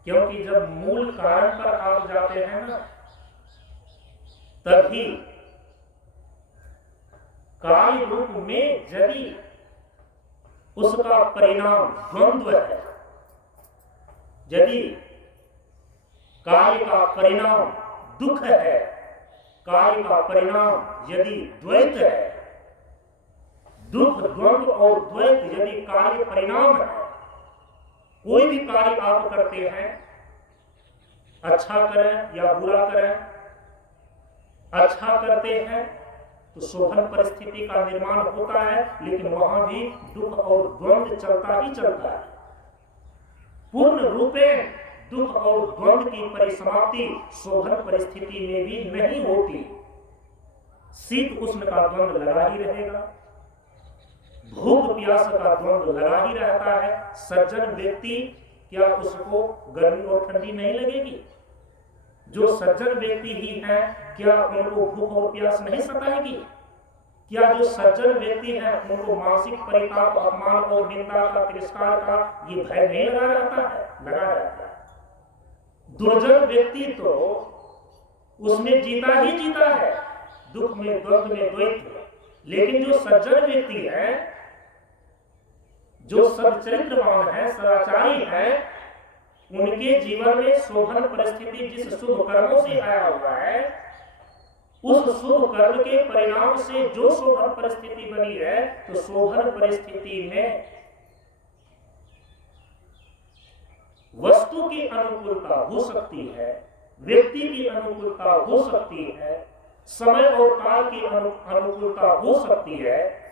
क्योंकि जब मूल कारण पर आप जाते हैं ना, तभी कार्य रूप में यदि उसका परिणाम द्वंद्व है, यदि कार्य का परिणाम दुख है, कार्य का परिणाम यदि द्वैत है, दुख, द्वंद्व और द्वैत यदि कार्य परिणाम है, कोई भी कार्य आप करते हैं, अच्छा करें या बुरा करें, अच्छा करते हैं तो शोभन परिस्थिति का निर्माण होता है, लेकिन वहां भी दुख और द्वंद्व चलता ही चलता है। पूर्ण रूपे दुख और द्वंद्व की परिसमाप्ति शोभन परिस्थिति में भी नहीं होती। शीत उष्ण का द्वंद्व लगा ही रहेगा, भूख प्यास का द्वंद्व लगा ही रहता है। सज्जन व्यक्ति, क्या उसको गर्मी और ठंडी नहीं लगेगी? जो सज्जन व्यक्ति ही है, क्या उनको भूख और प्यास नहीं सताएगी? क्या जो सज्जन व्यक्ति है उनको मानसिक परिताप, अपमान और निंदा का, तिरस्कार का ये भय नहीं लगा रहता है? लगा रहता है। दुर्जन व्यक्ति तो उसमें जीता ही जीता है, दुख में, द्वंद्व में, द्वैत। लेकिन जो सज्जन व्यक्ति है, जो सच्चरित्रवान है, सदाचारी है, उनके जीवन में शोभन परिस्थिति जिस शुभ कर्मों से आया हुआ है, उस शुभ कर्म के परिणाम से जो शोभन परिस्थिति बनी है, तो शोभन परिस्थिति में वस्तु की अनुकूलता हो सकती है, व्यक्ति की अनुकूलता हो सकती है, समय और काल की अनुकूलता हो सकती है,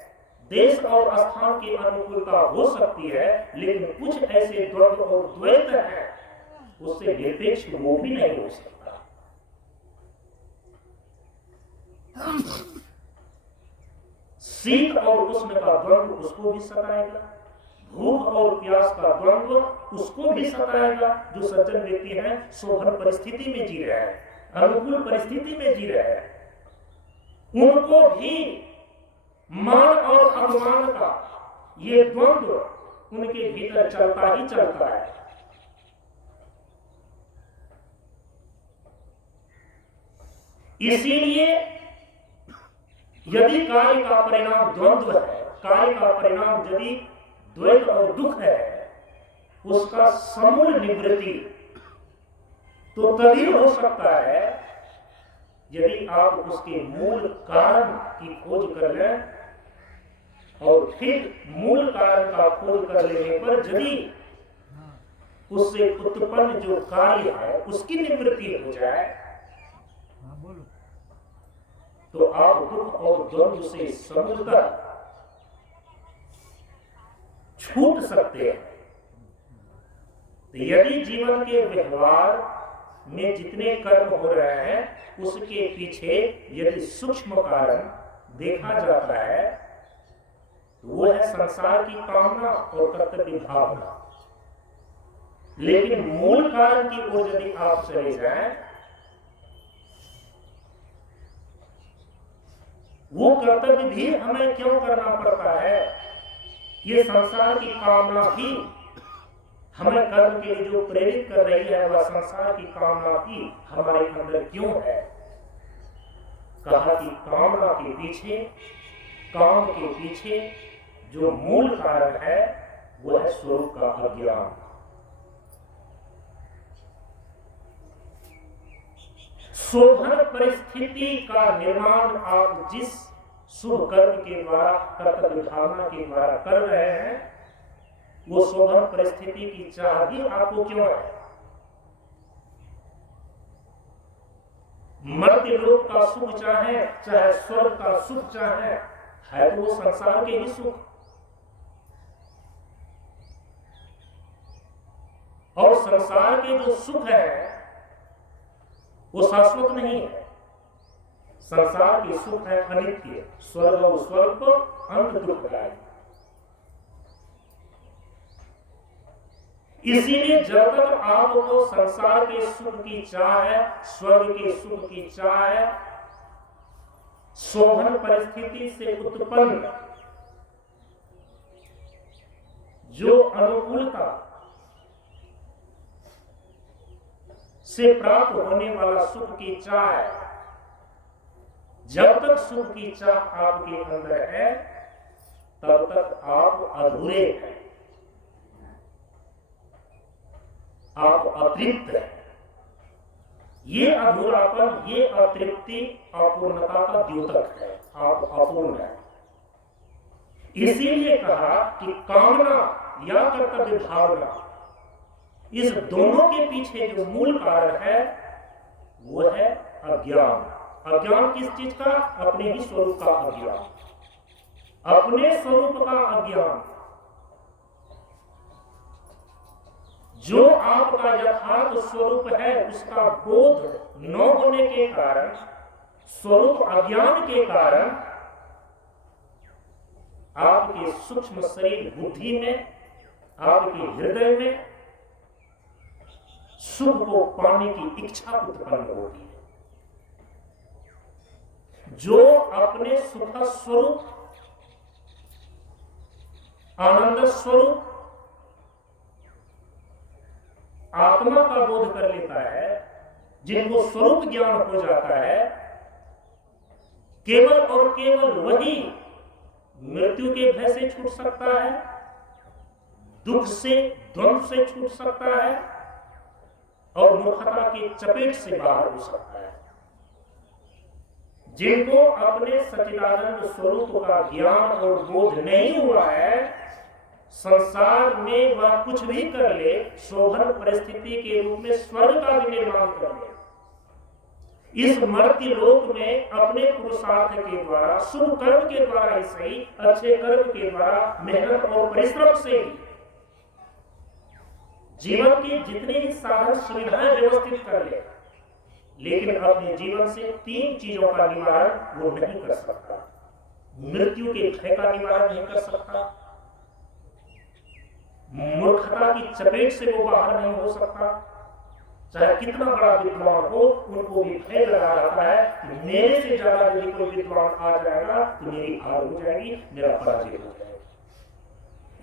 देश और स्थान की अनुकूलता हो सकती है, लेकिन कुछ ऐसे द्वंद्व और द्वैत हैं, उससे निरपेक्ष वो भी नहीं हो सकता। शीत और उष्ण का द्वंद्व उसको भी सताएगा, भूख और प्यास का द्वंद्व उसको भी सताएगा। जो सज्जन व्यक्ति हैं, शोभन परिस्थिति में जी रहे हैं, अनुकूल परिस्थिति में जी रहे हैं, उनको भी मान और अपमान का ये द्वंद्व उनके भीतर चलता ही चलता है। इसीलिए यदि कार्य का परिणाम द्वंद्व है, कार्य का परिणाम यदि द्वैत और दुख है, उसका समूल निवृत्ति तो तभी हो सकता है यदि आप उसके मूल कारण की खोज कर लें, और फिर मूल कारण का खोज कर लेने पर यदि उससे उत्पन्न जो कार्य है उसकी निवृत्ति हो जाए, तो आप दुख और द्वंद्व से समझकर छूट सकते हैं। तो यदि जीवन के व्यवहार में जितने कर्म हो रहे हैं, उसके पीछे यदि सूक्ष्म कारण देखा जाता है, तो वो है संसार की कामना और कर्तव्य भावना। लेकिन मूल कारण की ओर यदि आप चले जाएं, वो कर्तव्य भी हमें क्यों करना पड़ता है? ये संसार की कामना भी हमें कर्म के लिए जो प्रेरित कर रही है, वह संसार की कामना भी हमारे अंदर क्यों है? कहा कि कामना के पीछे, काम के पीछे जो मूल कारण है, वह है स्वरूप का अज्ञान। शोभन परिस्थिति का निर्माण आप जिस शुभ कर्म के द्वारा, कर्तव्य भावना के द्वारा कर रहे हैं, वो शोभन परिस्थिति की चाह भी आपको क्यों है? मर्त्य लोक का सुख चाहे, चाहे स्वर्ग का सुख चाहे, है तो वो संसार के ही सुख। और संसार के जो सुख है वो शाश्वत नहीं है। संसार के सुख है अनित्य, स्वर्ग और स्वर्ग को अंत दुखदायी। इसीलिए जब तक आपको संसार के सुख की चाह है, स्वर्ग के सुख की चाह है, शोभन परिस्थिति से उत्पन्न जो अनुकूलता से प्राप्त होने वाला सुख की चाह है, जब तक सुख की चाह आपके अंदर है तब तक आप अधूरे हैं, आप अतृप्त हैं। ये अधूरापन, ये अतृप्ति अपूर्णता का द्योतक है, आप अपूर्ण हैं। इसीलिए कहा कि कामना या कर्तव्य भावना, इस दोनों के पीछे जो मूल कारण है वो है अज्ञान। अज्ञान किस चीज का? अपने ही स्वरूप का अज्ञान, अपने स्वरूप का अज्ञान। जो आपका यथार्थ स्वरूप है उसका बोध न होने के कारण, स्वरूप अज्ञान के कारण, आपके सूक्ष्म शरीर बुद्धि में, आपके हृदय में सुख को पाने की इच्छा उत्पन्न होती है। जो अपने सुख स्वरूप, आनंद स्वरूप आत्मा का बोध कर लेता है, जिनको स्वरूप ज्ञान हो जाता है, केवल और केवल वही मृत्यु के भय से छूट सकता है, दुख से, द्वंद्व से छूट सकता है और मूर्खता की चपेट से बाहर हो सकता है। जिनको अपने सच्चिदानंद स्वरूप का ज्ञान और बोध नहीं हुआ है, संसार में वह कुछ भी कर ले, शोभन परिस्थिति के रूप में स्वर्ग का भी निर्माण कर ले, इस मर्त्य लोक में अपने पुरुषार्थ के द्वारा, शुभ कर्म के द्वारा ही सही, अच्छे कर्म के द्वारा, मेहनत और परिश्रम से ही जीवन की जितनी भी साधन सुविधाएं व्यवस्थित कर ले, लेकिन अपने जीवन से तीन चीजों का निवारण वो नहीं कर सकता। मृत्यु के भय का निवारण नहीं कर सकता, मूर्खता की चपेट से वो बाहर नहीं हो सकता। चाहे कितना बड़ा विद्वान हो, उनको भी भय लगा रहता है कि मेरे से ज्यादा यदि कोई विद्वान आ जाएगा तो मेरी हार हो जाएगी, मेरा पराजय हो जाएगा।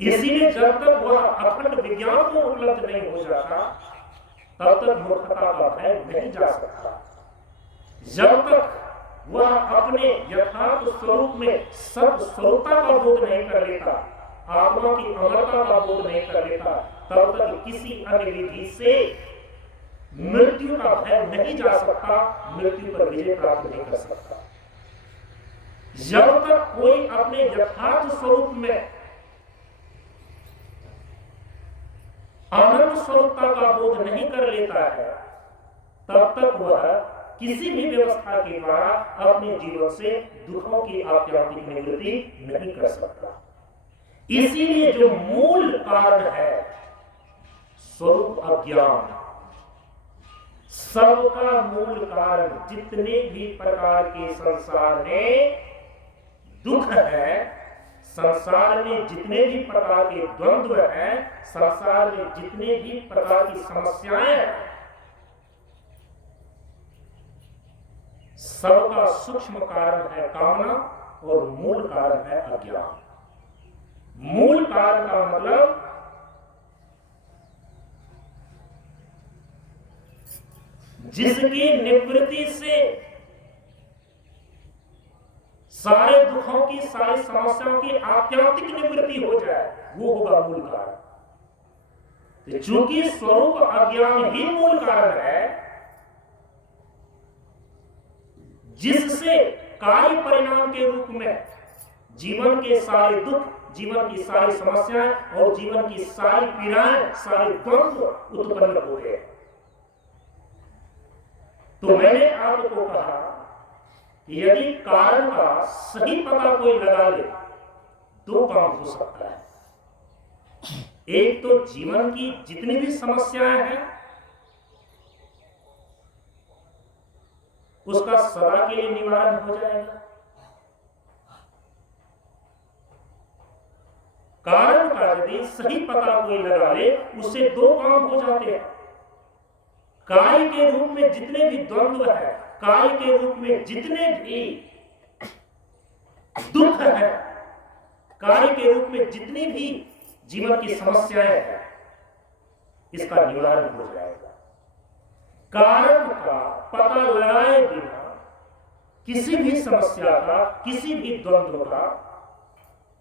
इसीलिए जब तक वह अखंड विज्ञान को उपलब्ध नहीं हो जाता तब तक मूर्खता का भय नहीं जा सकता। जब तक वह अपने यथार्थ स्वरूप में सब स्वरूपता का बोध नहीं कर लेता, आत्मा की अमरता का बोध नहीं कर लेता, तब तक किसी अन्य विधि से मृत्यु का भय नहीं जा सकता, मृत्यु पर विजय प्राप्त नहीं कर सकता। जब तक कोई अपने यथार्थ स्वरूप में आनंद स्वरूपता का बोध नहीं कर लेता है, तब तक वह किसी भी व्यवस्था के द्वारा अपने जीवन से दुखों की आत्यात्मिक निवृत्ति नहीं कर सकता। इसीलिए जो मूल कारण है स्वरूप अज्ञान, सबका मूल कारण, जितने भी प्रकार के संसार में दुख है, संसार में जितने भी प्रकार के द्वंद्व हैं, संसार में जितने भी प्रकार की समस्याएं हैं, सबका सूक्ष्म कारण है कामना और मूल कारण है अज्ञान। मूल कारण का मतलब जिसकी निवृत्ति से सारे दुखों की, सारी समस्याओं की आत्यांतिक निवृत्ति हो जाए, वो होगा मूल कारण। चूंकि स्वरूप अज्ञान ही मूल कारण है, जिससे कार्य परिणाम के रूप में जीवन के सारे दुख, जीवन की सारी समस्याएं और जीवन की सारी पीड़ाएं, सारे द्वंद्व उत्पन्न होते हैं। तो मैंने आपको कहा कि यदि कारण का सही पता कोई लगा ले, दो काम हो सकता है। एक तो जीवन की जितनी भी समस्याएं हैं उसका सदा के लिए निवारण हो जाएगा। कारण का यदि सही पता कोई लगा ले, उससे दो काम हो जाते हैं। कार्य के रूप में जितने भी द्वंद्व है, कार्य के रूप में जितने भी दुख है, कार्य के रूप में जितनी भी जीवन की समस्याएं हैं, इसका निवारण हो जाएगा। कारण का पता लगाए बिना किसी भी समस्या का, किसी भी द्वंद्व का,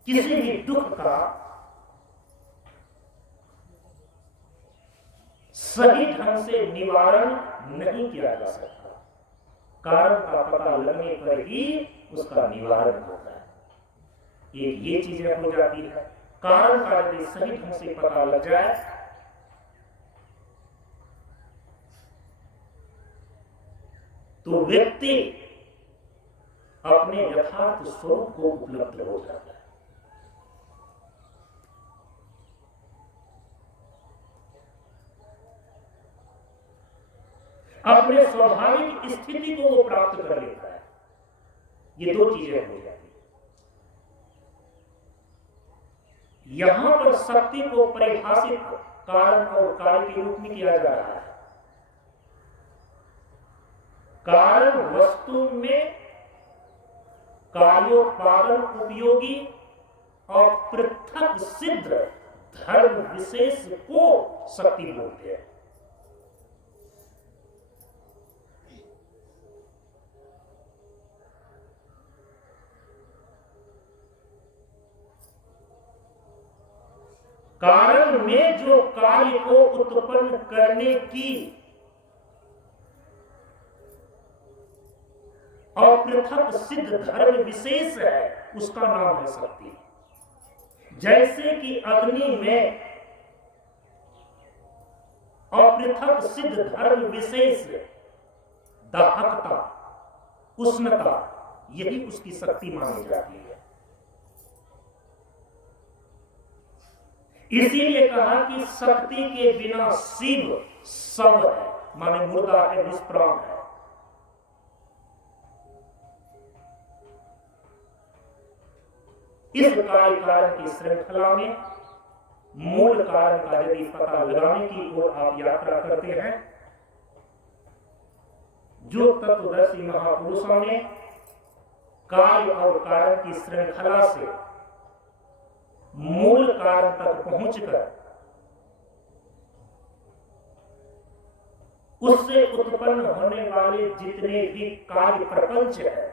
किसी भी दुख का सही ढंग से निवारण नहीं किया जा सकता। कारण का पता लगने पर ही उसका निवारण होता है। एक ये चीजें हो जाती है। कारण का यदि सही ढंग से पता लग जाए तो व्यक्ति अपने यथार्थ स्वरूप को उपलब्ध हो जाता है। अपने स्वाभाविक स्थिति को वो प्राप्त कर लेता है। ये दो चीजें हो जाती है। यहां पर शक्ति को परिभाषित कारण और कार्य के रूप में किया जा रहा है। कारण वस्तु में कार्योत्पादन उपयोगी और पृथक सिद्ध धर्म विशेष को शक्ति बोलते हैं। कारण में जो कार्य को उत्पन्न करने की अपृथक सिद्ध धर्म विशेष है, उसका नाम है शक्ति। जैसे कि अग्नि में अपृथक सिद्ध धर्म विशेष दाहकता, उष्णता, यही उसकी शक्ति मानी जाती है। इसीलिए कहा कि शक्ति के बिना शिव शव है, माने मुर्दा है, निष्प्राण है। इस कार्य कारण की श्रृंखला में मूल कारण का यदि पता लगाने की ओर आप यात्रा करते हैं, जो तत्वदर्शी महापुरुषों ने कार्य और कारण की श्रृंखला से मूल कारण तक पहुंचकर उससे उत्पन्न होने वाले जितने भी कार्य प्रपंच है,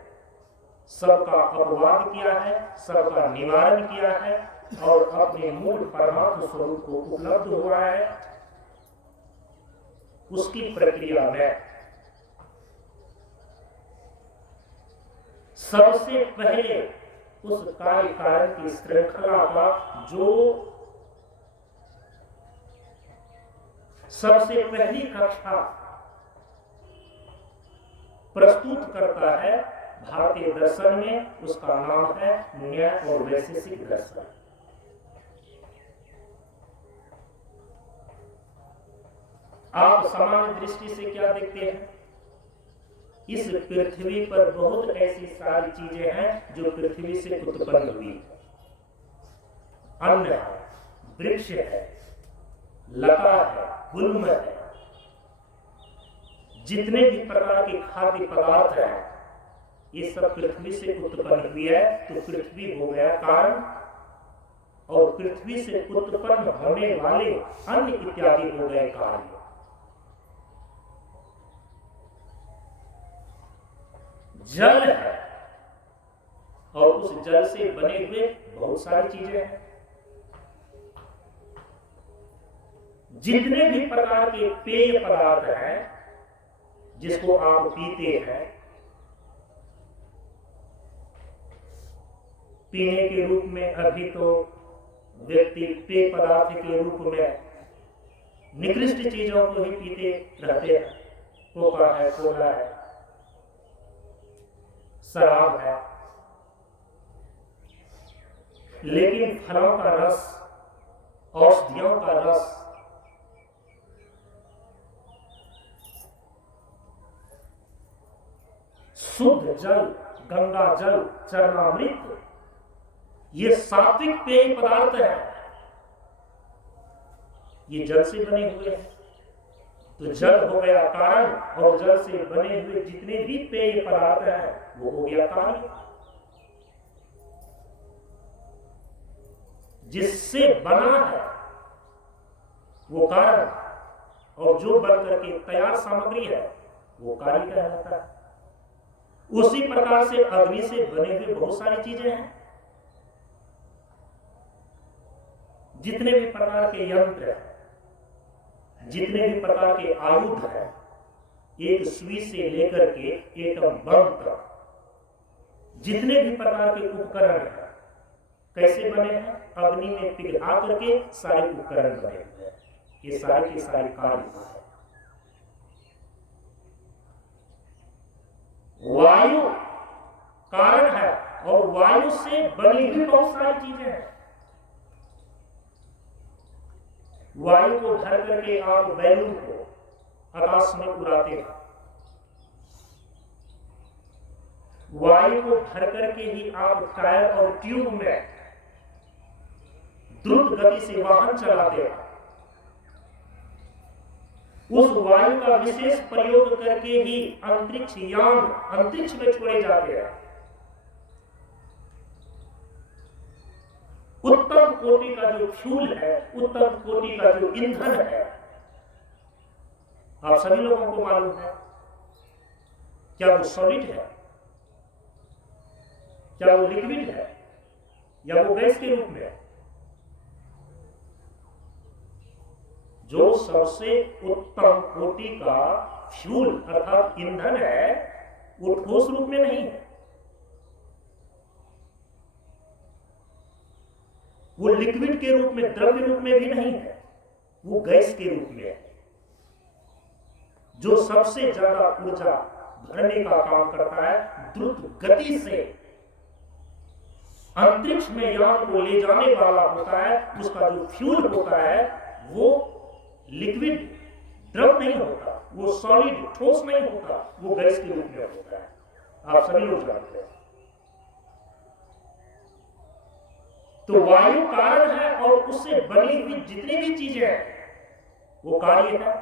सबका अपवाद किया है, सबका निवारण किया है और अपने मूल परमात्म स्वरूप को उपलब्ध हुआ है। उसकी प्रक्रिया में सबसे पहले उस कार्य कारण की श्रृंखला का जो सबसे पहली कक्षा प्रस्तुत करता है भारतीय दर्शन में, उसका नाम है न्याय और वैशेषिक दर्शन। आप सामान्य दृष्टि से क्या देखते हैं? इस पृथ्वी पर बहुत ऐसी सारी चीजें हैं जो पृथ्वी से उत्पन्न हुई। अन्न है, वृक्ष है, लता है, गुल्म है, जितने भी प्रकार के खाद्य पदार्थ हैं, ये सब पृथ्वी से उत्पन्न हुई है। तो पृथ्वी हो गया कारण और पृथ्वी से उत्पन्न होने वाले अन्न इत्यादि हो गए कार्य। जल है और उस जल से बने हुए बहुत सारी चीजें हैं। जितने भी प्रकार के पेय पदार्थ हैं जिसको आप पीते हैं, पीने के रूप में अभी तो व्यक्ति पेय पदार्थ के रूप में निकृष्ट चीजों को ही पीते रहते हैं। कोका है, कोला है, शराब है। लेकिन फलों का रस, औषधियों का रस, शुद्ध जल, गंगा जल, चरणामृत, ये सात्विक पेय पदार्थ है। ये जल से बने हुए हैं, तो जल हो गया कारण, और जल से बने हुए जितने भी पेय पदार्थ हैं वो हो गया कार्य। जिससे बना है वो कारण, और जो बन करके तैयार सामग्री है वो कार्य कहलाता है। उसी प्रकार से अग्नि से बने हुए बहुत सारी चीजें हैं। जितने भी प्रकार के यंत्र हैं, जितने भी प्रकार के आयुध हैं, एक सुई से लेकर के एटम बम तक, जितने भी प्रकार के उपकरण हैं, कैसे बने हैं? अग्नि में पिघला करके सारे उपकरण बने हुए हैं। ये सारे के सारे कार्य है। वायु कारण है, और वायु से बनी हुई बहुत सारी चीजें हैं। वायु को भर करके आप बैलून को आकाश में उड़ाते हैं। वायु को भर करके ही आप टायर और ट्यूब में द्रुत गति से वाहन चलाते हैं। उस वायु का विशेष प्रयोग करके ही अंतरिक्ष यान अंतरिक्ष में छोड़े जाते हैं। उत्तम कोटि का जो फ्यूल है, उत्तम कोटि का जो ईंधन है, आप सभी लोगों को मालूम है। क्या वो सॉलिड है, क्या वो लिक्विड है, या वो गैस के रूप में है? जो सबसे उत्तम कोटि का फ्यूल अर्थात ईंधन है, वो ठोस रूप में नहीं है, वो लिक्विड के रूप में, द्रव्य रूप में भी नहीं है, वो गैस के रूप में है। जो सबसे ज्यादा ऊर्जा भरने का काम करता है, द्रुत गति से अंतरिक्ष में यान को ले जाने वाला होता है, उसका जो फ्यूल होता है वो लिक्विड द्रव नहीं होता, वो सॉलिड ठोस नहीं होता, वो गैस के रूप में होता है। आप सभी लोग जानते हैं। तो वायु कारण है, और उससे बनी हुई जितनी भी चीजें हैं वो कार्य है।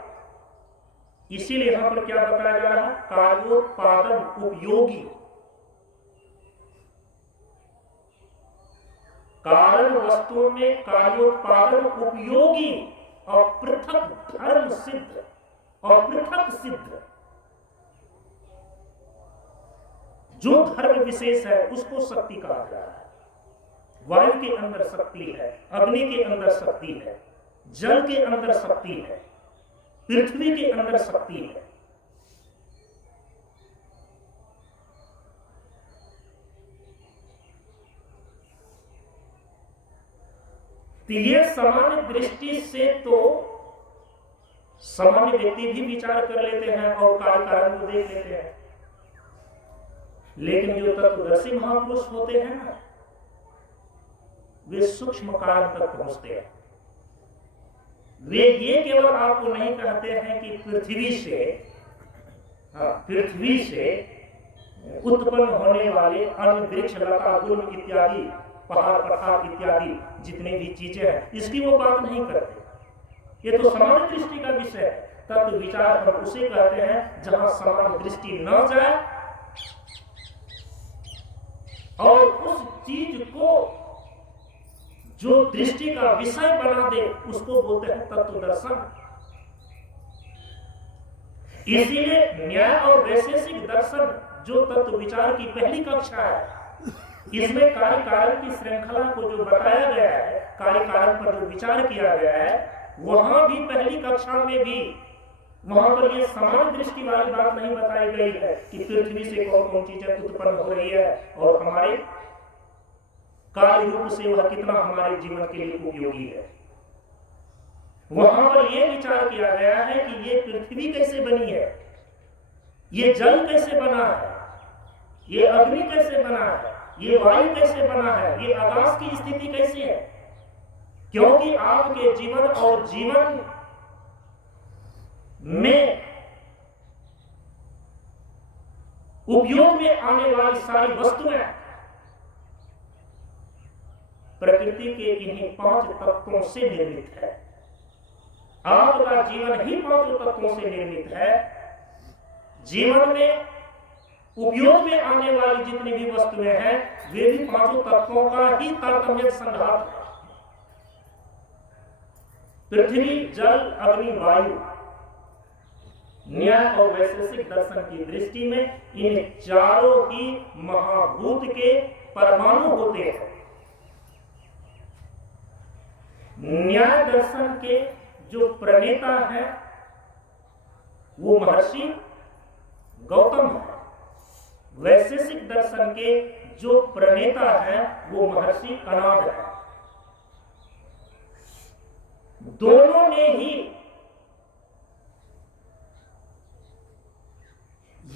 इसीलिए यहां पर क्या बताया जा रहा है? कार्योत्पादन उपयोगी। कारण वस्तुओं में कार्योत्पादन उपयोगी और पृथक धर्म सिद्ध और पृथक सिद्ध जो धर्म विशेष है उसको शक्ति कहा जा रहा है। वायु के अंदर शक्ति है, अग्नि के अंदर शक्ति है, जल के अंदर शक्ति है, पृथ्वी के अंदर शक्ति है। तो ये सामान्य दृष्टि से तो सामान्य व्यक्ति भी विचार कर लेते हैं और कार्य कारण को देख लेते हैं। लेकिन जो तत्वदर्शी महापुरुष होते हैं ना, वे सूक्ष्म कारण तक पहुंचते हैं। वे ये केवल आपको नहीं कहते हैं कि पृथ्वी से उत्पन्न होने वाले अन्य वृक्ष, लता, गुल्म इत्यादि, पहाड़, पठार इत्यादि जितने भी चीजें हैं, इसकी वो बात नहीं करते। ये तो समान दृष्टि का विषय है। तत्व विचार हम उसे कहते हैं जहां समान दृष्टि न जाए और उस चीज को जो दृष्टि का विषय बना दे उसको बोलते हैं तत्व दर्शन। इसीलिए न्याय और वैशेषिक दर्शन जो तत्व विचार की पहली कक्षा है, इसमें कार्य कारण की श्रृंखला को जो बताया गया है, कार्य कारण पर जो विचार किया गया है, वहां भी पहली कक्षा में भी वहां पर यह समान दृष्टि वाली बात नहीं बताई गई है कि पृथ्वी से कौन कौन चीजें उत्पन्न हो रही है और हमारे काल रूप से वह कितना हमारे जीवन के लिए उपयोगी है। वहां पर यह विचार किया गया है कि ये पृथ्वी कैसे बनी है, ये जल कैसे बना है, ये अग्नि कैसे बना है, ये वायु कैसे बना है, ये आकाश की स्थिति कैसी है। क्योंकि आपके जीवन और जीवन में उपयोग में आने वाली सारी वस्तुएं प्रकृति के इन्हीं 5 तत्वों से निर्मित है। आपका जीवन ही 5 तत्वों से निर्मित है। जीवन में उपयोग में आने वाली जितनी भी वस्तुएं हैं वे भी 5 तत्वों का ही तारतम्य संघात है। पृथ्वी, जल, अग्नि, वायु, न्याय और वैशेषिक दर्शन की दृष्टि में इन चारों ही महाभूत के परमाणु होते हैं। न्याय दर्शन के जो प्रणेता है वो महर्षि गौतम है। वैशेषिक दर्शन के जो प्रणेता है वो महर्षि कणाद है। दोनों ने ही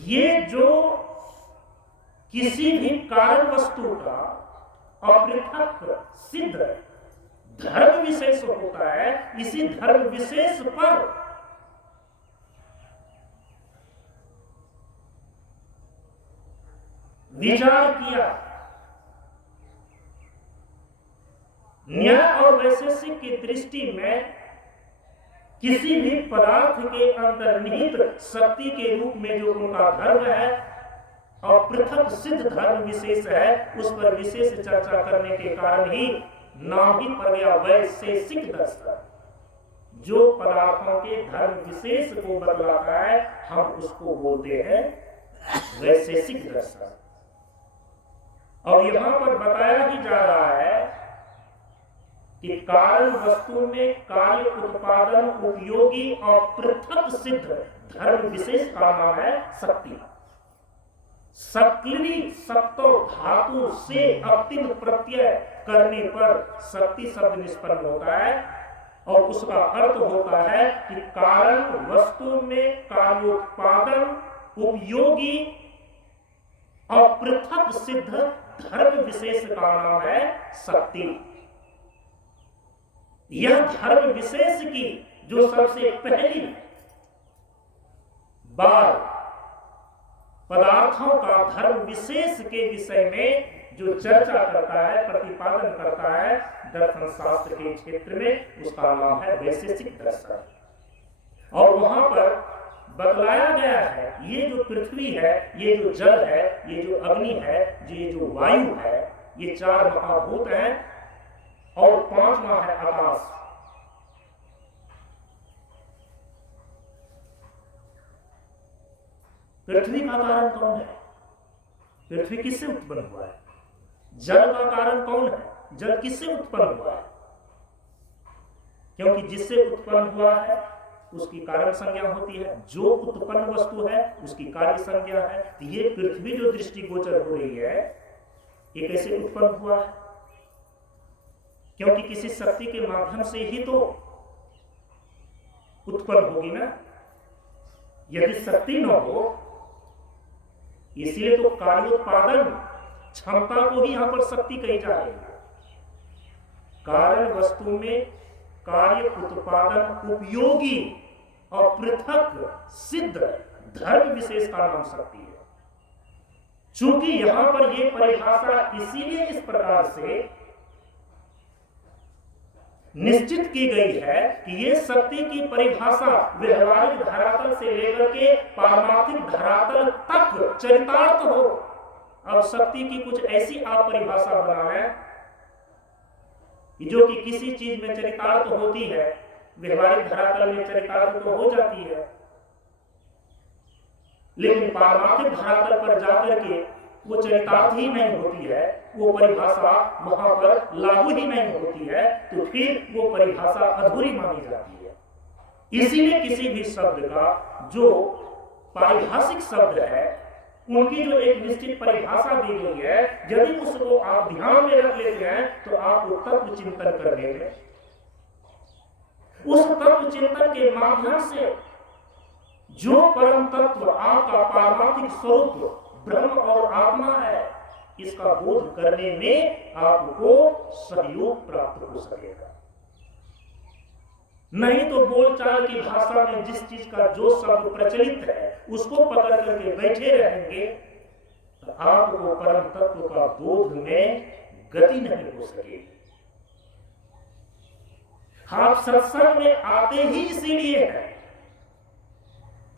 ये जो किसी भी कारण वस्तु का अपृथक सिद्ध धर्म विशेष होता है, इसी धर्म विशेष पर विचार किया। न्याय और वैशेषिक की दृष्टि में किसी भी पदार्थ के अंतर्निहित शक्ति के रूप में जो उनका धर्म है और पृथक सिद्ध धर्म विशेष है, उस पर विशेष चर्चा करने के कारण ही नाम ही पड़ गया वैशेषिक दर्शन। जो पदार्थों के धर्म विशेष को बतलाता है हम उसको बोलते हैं वैशेषिक दर्शन। और यहां पर बताया ही जा रहा है कि कारण वस्तु में कार्य उत्पादन उपयोगी और पृथक सिद्ध धर्म विशेष का नाम है शक्ति। सक्लिनी सत्तो धातु से अतिन प्रत्यय करने पर शक्ति शब्द निष्पन्न होता है और उसका अर्थ होता है कि कारण वस्तु में कार्योत्पादन उपयोगी और पृथक सिद्ध धर्म विशेष का नाम है शक्ति। यह धर्म विशेष की जो सबसे पहली बार पदार्थों का धर्म विशेष के विषय में जो चर्चा करता है, प्रतिपादन करता है दर्शन शास्त्र के क्षेत्र में, उसका नाम है वैशेषिक दर्शन। और वहां पर बतलाया गया है ये जो पृथ्वी है, ये जो जल है, ये जो अग्नि है, ये जो वायु है, ये 4 महाभूत हैं और 5वां है आकाश। पृथ्वी का कारण कौन है? पृथ्वी किससे उत्पन्न हुआ है? जल का कारण कौन है? जल किससे उत्पन्न हुआ है? क्योंकि जिससे उत्पन्न हुआ है उसकी कारण संज्ञा होती है, जो उत्पन्न वस्तु है उसकी कार्य संज्ञा है। तो ये पृथ्वी जो दृष्टिगोचर हो रही है ये कैसे उत्पन्न हुआ है? क्योंकि किसी शक्ति के माध्यम से ही तो उत्पन्न होगी ना। यदि शक्ति न हो, इसलिए तो कार्योत्पादन क्षमता को ही यहां पर शक्ति कही जा रही है। कारण वस्तु में कार्य उत्पादन उपयोगी और पृथक सिद्ध धर्म विशेष का नाम शक्ति है। चूंकि यहां पर यह परिभाषा इसीलिए इस प्रकार से निश्चित की गई है कि ये शक्ति की परिभाषा व्यवहारिक धरातल से लेकर के पारमार्थिक धरातल तक चरितार्थ हो। अब शक्ति की कुछ ऐसी आप परिभाषा बनाएं जो कि किसी चीज में चरितार्थ होती है, व्यवहारिक धरातल में चरितार्थ तो हो जाती है, लेकिन पारमार्थिक धरातल पर जाकर के वो चरितार्थ ही नहीं होती है, वो परिभाषा वहां पर लागू ही नहीं होती है, तो फिर वो परिभाषा अधूरी मानी जाती है। इसीलिए किसी भी शब्द का जो पारिभाषिक शब्द है उनकी जो एक निश्चित परिभाषा दी गई है, यदि उसको आप ध्यान में रख लेते हैं तो आपको तत्व चिंतन करने में, उस तत्व चिंतन के माध्यम से जो परम तत्व आपका पारमार्थिक स्वरूप ब्रह्म और आत्मा है, इसका बोध करने में आपको सहयोग प्राप्त हो सकेगा। नहीं तो बोलचाल की भाषा में जिस चीज का जो शब्द प्रचलित है उसको पकड़ करके बैठे रहेंगे तो आपको परम तत्व का बोध में गति नहीं हो सकेगी। आप सत्संग में आते ही इसीलिए है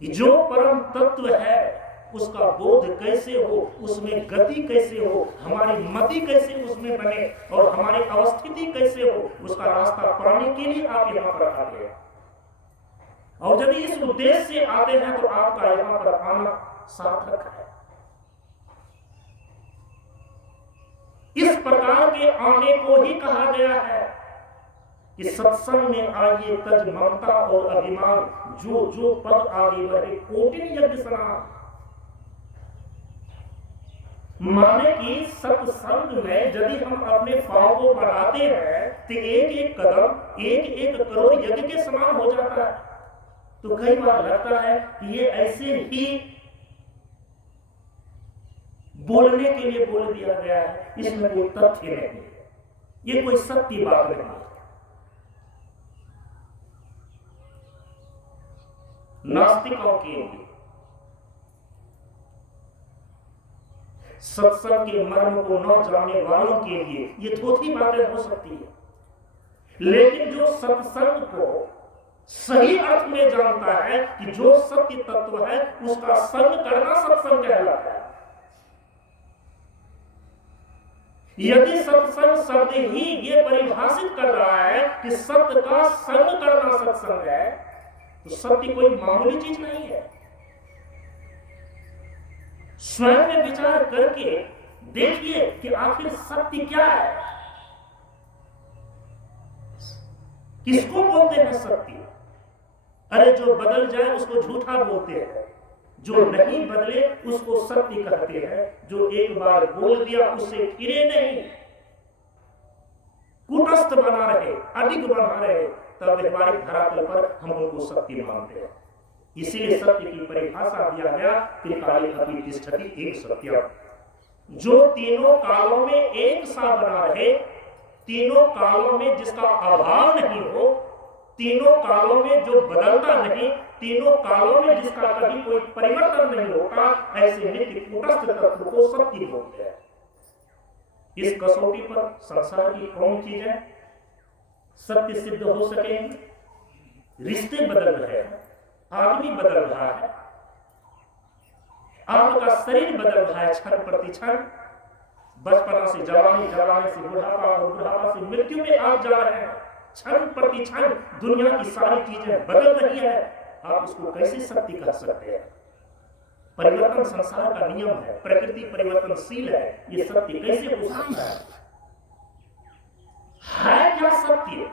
कि जो परम तत्व है उसका बोध कैसे हो, उसमें गति कैसे हो, हमारी मति कैसे उसमें बने और हमारी अवस्थिति कैसे हो, उसका रास्ता पाने के लिए आप यहाँ पर आते हैं। और यदि इस उद्देश्य से आते हैं तो आपका यहाँ पर आना सार्थक है। इस प्रकार के आने को ही कहा गया है कि सत्संग में आइए तज ममता और अभिमान, जो जो पद आगे बढ़े कोटिन यज्ञ स्नान। माने कि सत्संग में यदि हम अपने पांव को बढ़ाते हैं तो एक एक कदम एक एक करोड़ यज्ञ के समान हो जाता है। तो कई बार लगता है कि ये ऐसे ही बोलने के लिए बोल दिया गया है, इसमें कोई तथ्य नहीं है, ये कोई सत्य बात नहीं है। नास्तिकों के लिए सत्संग के मर्म को न जानने वालों के लिए ये थोड़ी बातें हो सकती है, लेकिन जो सत्संग को सही अर्थ में जानता है कि जो सत्य तत्व है उसका संग करना सत्संग कहलाता है। यदि सत्संग शब्द ही ये परिभाषित कर रहा है कि सत्य का संग करना सत्संग है, तो सत्य कोई मामूली चीज नहीं है। स्वयं में विचार करके देखिए कि आखिर सत्य क्या है, किसको बोलते हैं सत्य। अरे जो बदल जाए उसको झूठा बोलते हैं, जो नहीं बदले उसको सत्य कहते हैं, जो एक बार बोल दिया उससे फिरे नहीं, कूटस्थ बना रहे, अधिक बना रहे, तब व्यवहारिक धरातल पर हम उनको सत्य मानते हैं। इसीलिए सत्य की परिभाषा दिया गया त्रिकाले अपि तिष्ठति एक सत्यम, जो तीनों कालों में एक सा बना रहे, तीनों कालों में जिसका अभाव नहीं हो, तीनों कालों में जो बदलता नहीं, तीनों कालों में जिसका कभी कोई परिवर्तन नहीं होता, ऐसे नित्य कूटस्थ तत्व को सत्य बोलते हैं। इस कसौटी पर संसार की कौन चीजें सत्य सिद्ध हो सकेंगे? रिश्ते बदल रहे हैं, आदमी बदल रहा है, आपका शरीर बदल रहा है क्षण प्रति क्षण, बचपना से जवानी, जवानी से बुढ़ापा और बुढ़ापा से मृत्यु में आप जा रहे हैं। क्षण प्रति क्षण दुनिया की सारी चीजें बदल रही है, आप उसको कैसे सत्य कह सकते हैं? परिवर्तन संसार का नियम है, प्रकृति परिवर्तनशील है, ये सत्य कैसे हो सकता है क्या सत्य?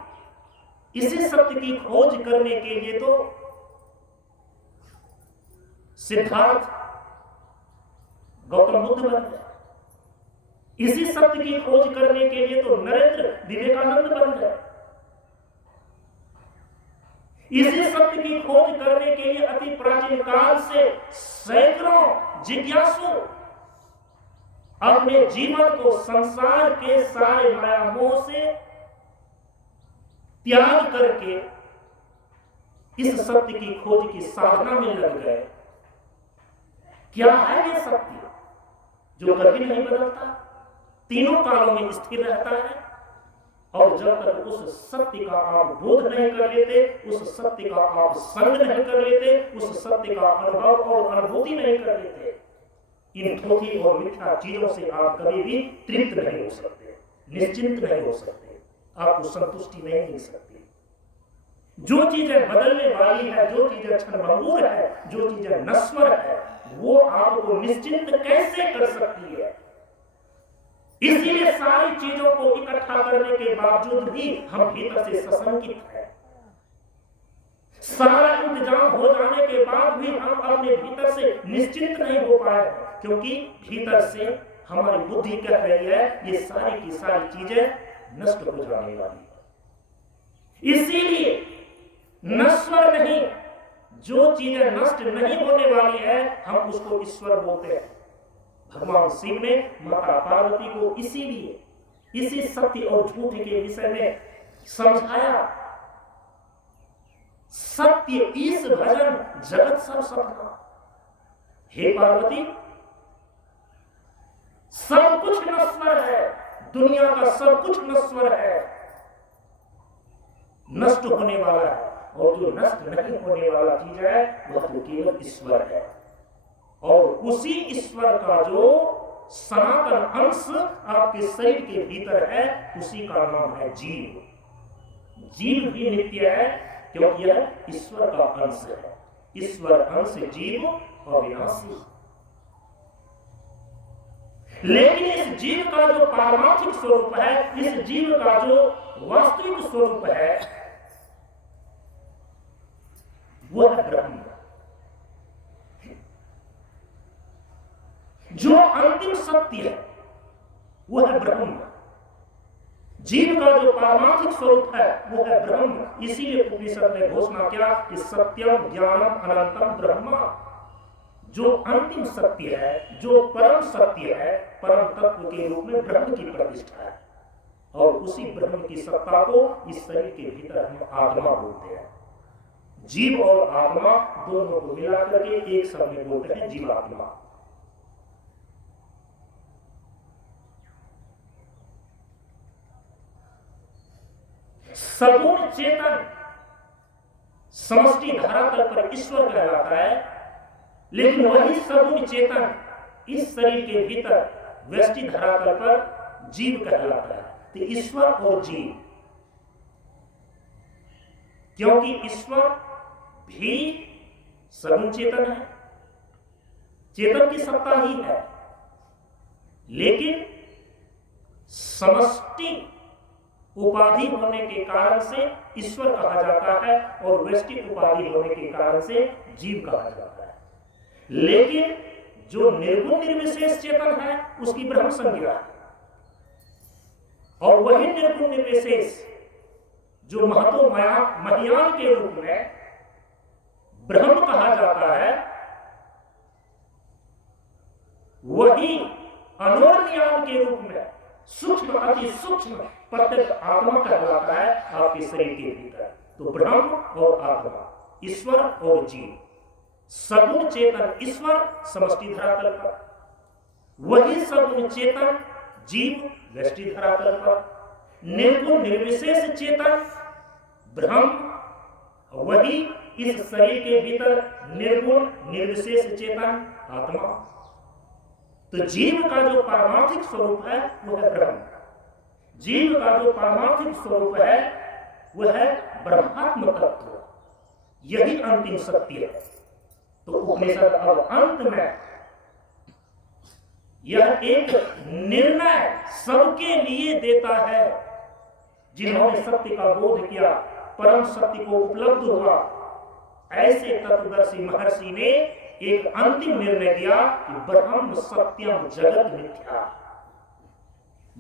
इसी सत्य की खोज करने के लिए तो सिद्धार्थ गौतम बुद्ध बन गए, इसी सत्य की खोज करने के लिए तो नरेंद्र विवेकानंद बन गए, इसी सत्य की खोज करने के लिए अति प्राचीन काल से सैकड़ों जिज्ञासु अपने जीवन को संसार के सारे माया मोह से त्याग करके इस सत्य की खोज की साधना में लग गए। क्या है ये सत्य जो कभी नहीं बदलता, तीनों कालों में स्थिर रहता है? और जब तक उस सत्य का आप बोध नहीं कर लेते, उस सत्य का आप संग नहीं कर लेते, उस सत्य का अनुभव और अनुभूति नहीं कर लेते, इन थोथी और मिथ्या चीजों से आप कभी भी तृप्त नहीं हो सकते, निश्चिंत नहीं हो सकते, आपको संतुष्टि नहीं मिल सकती। जो चीजें बदलने वाली है, जो चीजें क्षणभंगुर है, जो चीजें नश्वर है, वो आपको निश्चिंत कैसे कर सकती है? इसीलिए सारी चीजों को इकट्ठा करने के बावजूद भी हम भीतर से सशंकित हैं। सारा इंतजाम हो जाने के बाद भी हम अपने भीतर से निश्चिंत नहीं हो पाए। क्योंकि भीतर से हमारी बुद्धि कह रही है ये सारी की सारी चीजें नष्ट हो जाने वाली है। इसीलिए नश्वर नहीं, जो चीजें नष्ट नहीं होने वाली है हम उसको ईश्वर बोलते हैं। भगवान शिव ने माता पार्वती को इसीलिए इसी सत्य और झूठ के विषय में समझाया। सत्य ईश भजन जगत सब सपना। हे पार्वती, सब कुछ नश्वर है, दुनिया का सब कुछ नश्वर है, नष्ट होने वाला है, और जो नष्ट नहीं होने वाला चीज है वह तो केवल ईश्वर है। और उसी ईश्वर का जो सनातन अंश आपके शरीर के भीतर है उसी का नाम है जीव। जीव भी नित्य है क्योंकि यह ईश्वर का अंश है। ईश्वर अंश जीव अविनाशी। लेकिन इस जीव का जो पारमार्थिक स्वरूप है, इस जीव का जो वास्तविक स्वरूप है, वह है ब्रह्म। जो अंतिम सत्य है वह है ब्रह्म। जीव का जो पारमार्थिक स्वरूप है वो है ब्रह्म। इसीलिए उपनिषद ने घोषणा किया कि सत्यम ज्ञानम अनंतम ब्रह्म। जो अंतिम सत्य है, जो परम सत्य है, परम तत्व के रूप में ब्रह्म की प्रतिष्ठा है। और उसी ब्रह्म की सत्ता को इस शरीर के भीतर हम आत्मा बोलते हैं। जीव और आत्मा दोनों को मिलाकर के एक शब्द में बोलते हैं जीवात्मा। सगुण चेतन समष्टि धरातल पर ईश्वर कहलाता है, लेकिन वही सगुण चेतन इस शरीर के भीतर व्यष्टि धरातल पर जीव कहलाता है। तो ईश्वर और जीव, क्योंकि ईश्वर भी सगुण चेतन है, चेतन की सत्ता ही है, लेकिन समष्टि उपाधि होने के कारण से ईश्वर कहा जाता है और व्यष्टि उपाधि होने के कारण से जीव कहा जाता है। लेकिन जो निर्गुण निर्विशेष चेतन है उसकी ब्रह्म संज्ञा है, और वही निर्गुण निर्विशेष जो महतो महियान के रूप में ब्रह्म कहा जाता है, वही अनोरनियान के रूप में सूक्ष्म अति सूक्ष्म प्रत्यक्ष आत्मा कहलाता है आपके शरीर के भीतर। तो ब्रह्म और आत्मा, ईश्वर और जीव, सगुण चेतन ईश्वर समष्टि धरातल पर, वही सगुण चेतन जीव व्यष्टि धरातल पर, निर्गुण निर्विशेष चेतन ब्रह्म, वही इस शरीर के भीतर निर्गुण निर्विशेष चेतन आत्मा। तो जीव का जो पारमार्थिक स्वरूप है वो है ब्रह्म। जीव का जो पारमार्थिक स्वरूप है वह है ब्रह्मात्म तत्व। यही अंतिम सत्य है। तो उपनिषद अब अंत में यह एक निर्णय सबके लिए देता है जिन्होंने सत्य का बोध किया, परम सत्य को उपलब्ध हुआ। ऐसे तत्वदर्शी महर्षि ने एक अंतिम निर्णय दिया कि ब्रह्म सत्यम जगत मिथ्या।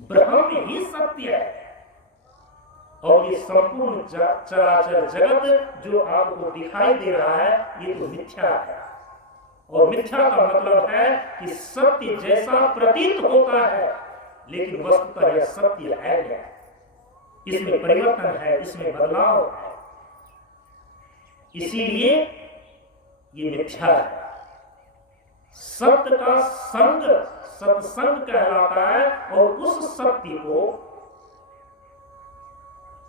ब्रह्म ही सत्य है और ये संपूर्ण चराचर जगत जो आपको दिखाई दे रहा है ये तो मिथ्या है। और मिथ्या का मतलब है कि सत्य जैसा प्रतीत होता है लेकिन वस्तुतः यह सत्य है क्या? इसमें परिवर्तन है, इसमें बदलाव है, इसीलिए ये मिथ्या है। सत्य का संग सत्संग कहलाता है और उस सत्य को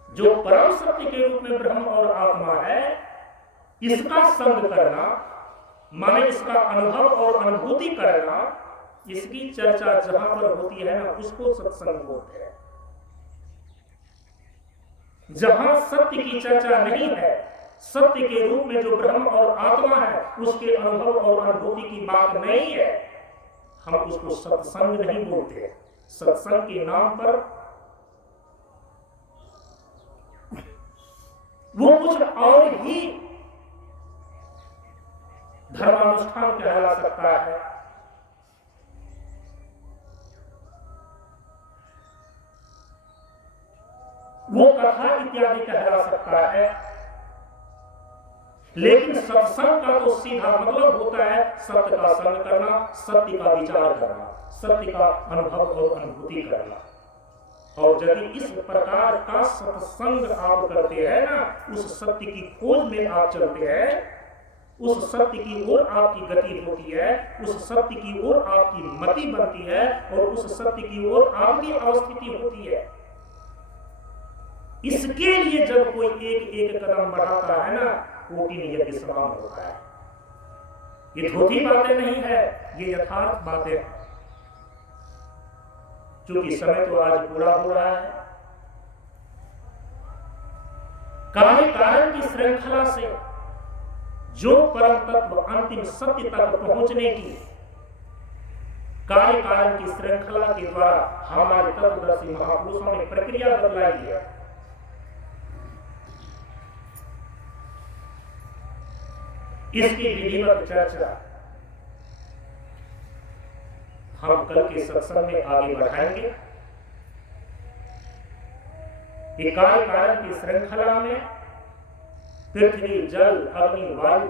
जो परम सत्य के रूप में ब्रह्म और आत्मा है, इसका संग करना माने इसका अनुभव और अनुभूति करना, इसकी चर्चा जहां पर होती है ना उसको सत्संग बोलते हैं। जहां सत्य की चर्चा नहीं है, सत्य के रूप में जो ब्रह्म और आत्मा है उसके अनुभव और अनुभूति की बात नहीं है, हम उसको सत्संग नहीं बोलते। सत्संग के नाम पर वो कुछ और ही धर्मानुष्ठान कहला सकता है, वो कथा इत्यादि कहला सकता है। लेकिन सत्संग का तो सीधा मतलब होता है सत्य का संग करना, सत्य का विचार करना, सत्य का अनुभव और अनुभूति करना। और यदि इस प्रकार का सत्संग आप करते हैं ना, उस सत्य की खोज में आप चलते हैं, उस सत्य की ओर आपकी गति होती है, उस सत्य की ओर आपकी मति बनती है और उस सत्य की ओर आपकी अवस्थिति होती है। इसके लिए जब कोई एक एक कदम बढ़ाता है ना, कोटि यज्ञ समान होता है। ये धोती बातें नहीं है, ये यथार्थ बातें हैं। क्योंकि समय तो आज पूरा हो रहा है। कार्य कारण की श्रृंखला से जो परम तत्व अंतिम सत्य तक पहुंचने की कार्य कारण की श्रृंखला के द्वारा हमारे तत्वदर्शी महापुरुषों ने प्रक्रिया बदलाई है, इसकी विधिवत चर्चा हम कल के सत्संग में आगे बढ़ाएंगे। कार्य कारण की श्रृंखला में पृथ्वी, जल, अग्नि, वायु,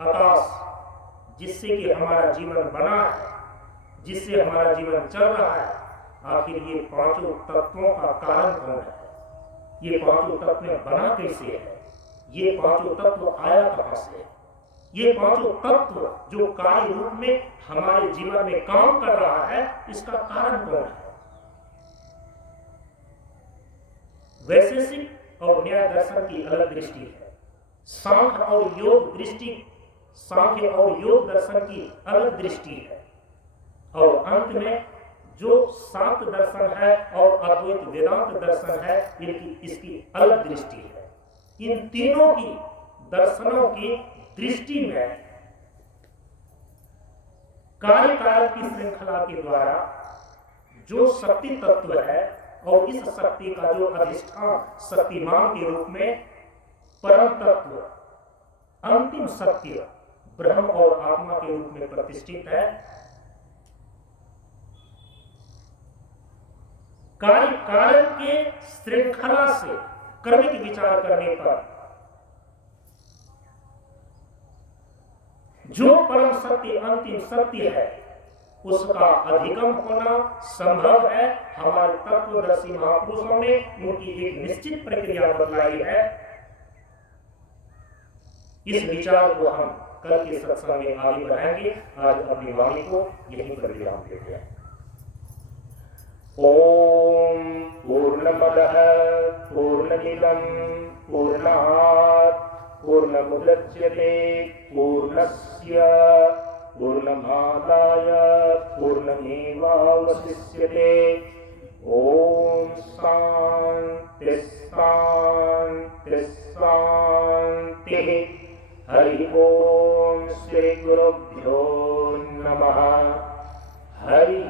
आकाश, जिससे कि हमारा जीवन बना है, जिससे हमारा जीवन चल रहा है, आखिर ये पांचों तत्वों का कारण कौन है? ये पांचों तत्व बना कैसे है? ये पांचों तत्व आया कहां से? ये पांचों तत्व जो कार्य रूप में हमारे जीवन में काम कर रहा है, इसका कारण कौन है? वैशेषिक और न्याय दर्शन की अलग दृष्टि है, सांख्य और योग दृष्टि, सांख्य और योग दर्शन की अलग दृष्टि है, और अंत में जो शाक्त दर्शन है और अद्वैत वेदांत दर्शन है, इसकी अलग दृष्टि है। इन तीनों की दर्शनों की दृष्टि में कार्य कारण की श्रृंखला के द्वारा जो शक्ति तत्व है और इस शक्ति का जो अधिष्ठान शक्तिमान के रूप में परम तत्व अंतिम सत्य ब्रह्म और आत्मा के रूप में प्रतिष्ठित है, कार्य कारण के श्रृंखला से क्रमिक विचार करने पर जो परम सत्य अंतिम सत्य है, उसका अधिगम होना संभव है। हमारे तत्वदर्शी महापुरुषों ने उनकी एक निश्चित प्रक्रिया बतलाई है। इस विचार को हम कल के सत्संग में आगे बढ़ाएंगे। आज अपनी वाणी को यहीं पर विराम देते हैं। ओम पूर्णमदः पूर्णमिदं पूर्णात् पूर्णमुदच्यते पूर्णस्य पूर्णमादाय पूर्णमेवावशिष्यते। ओम शांति शांति शांति। हरि ओम श्री गुरुभ्यो नमः। हरि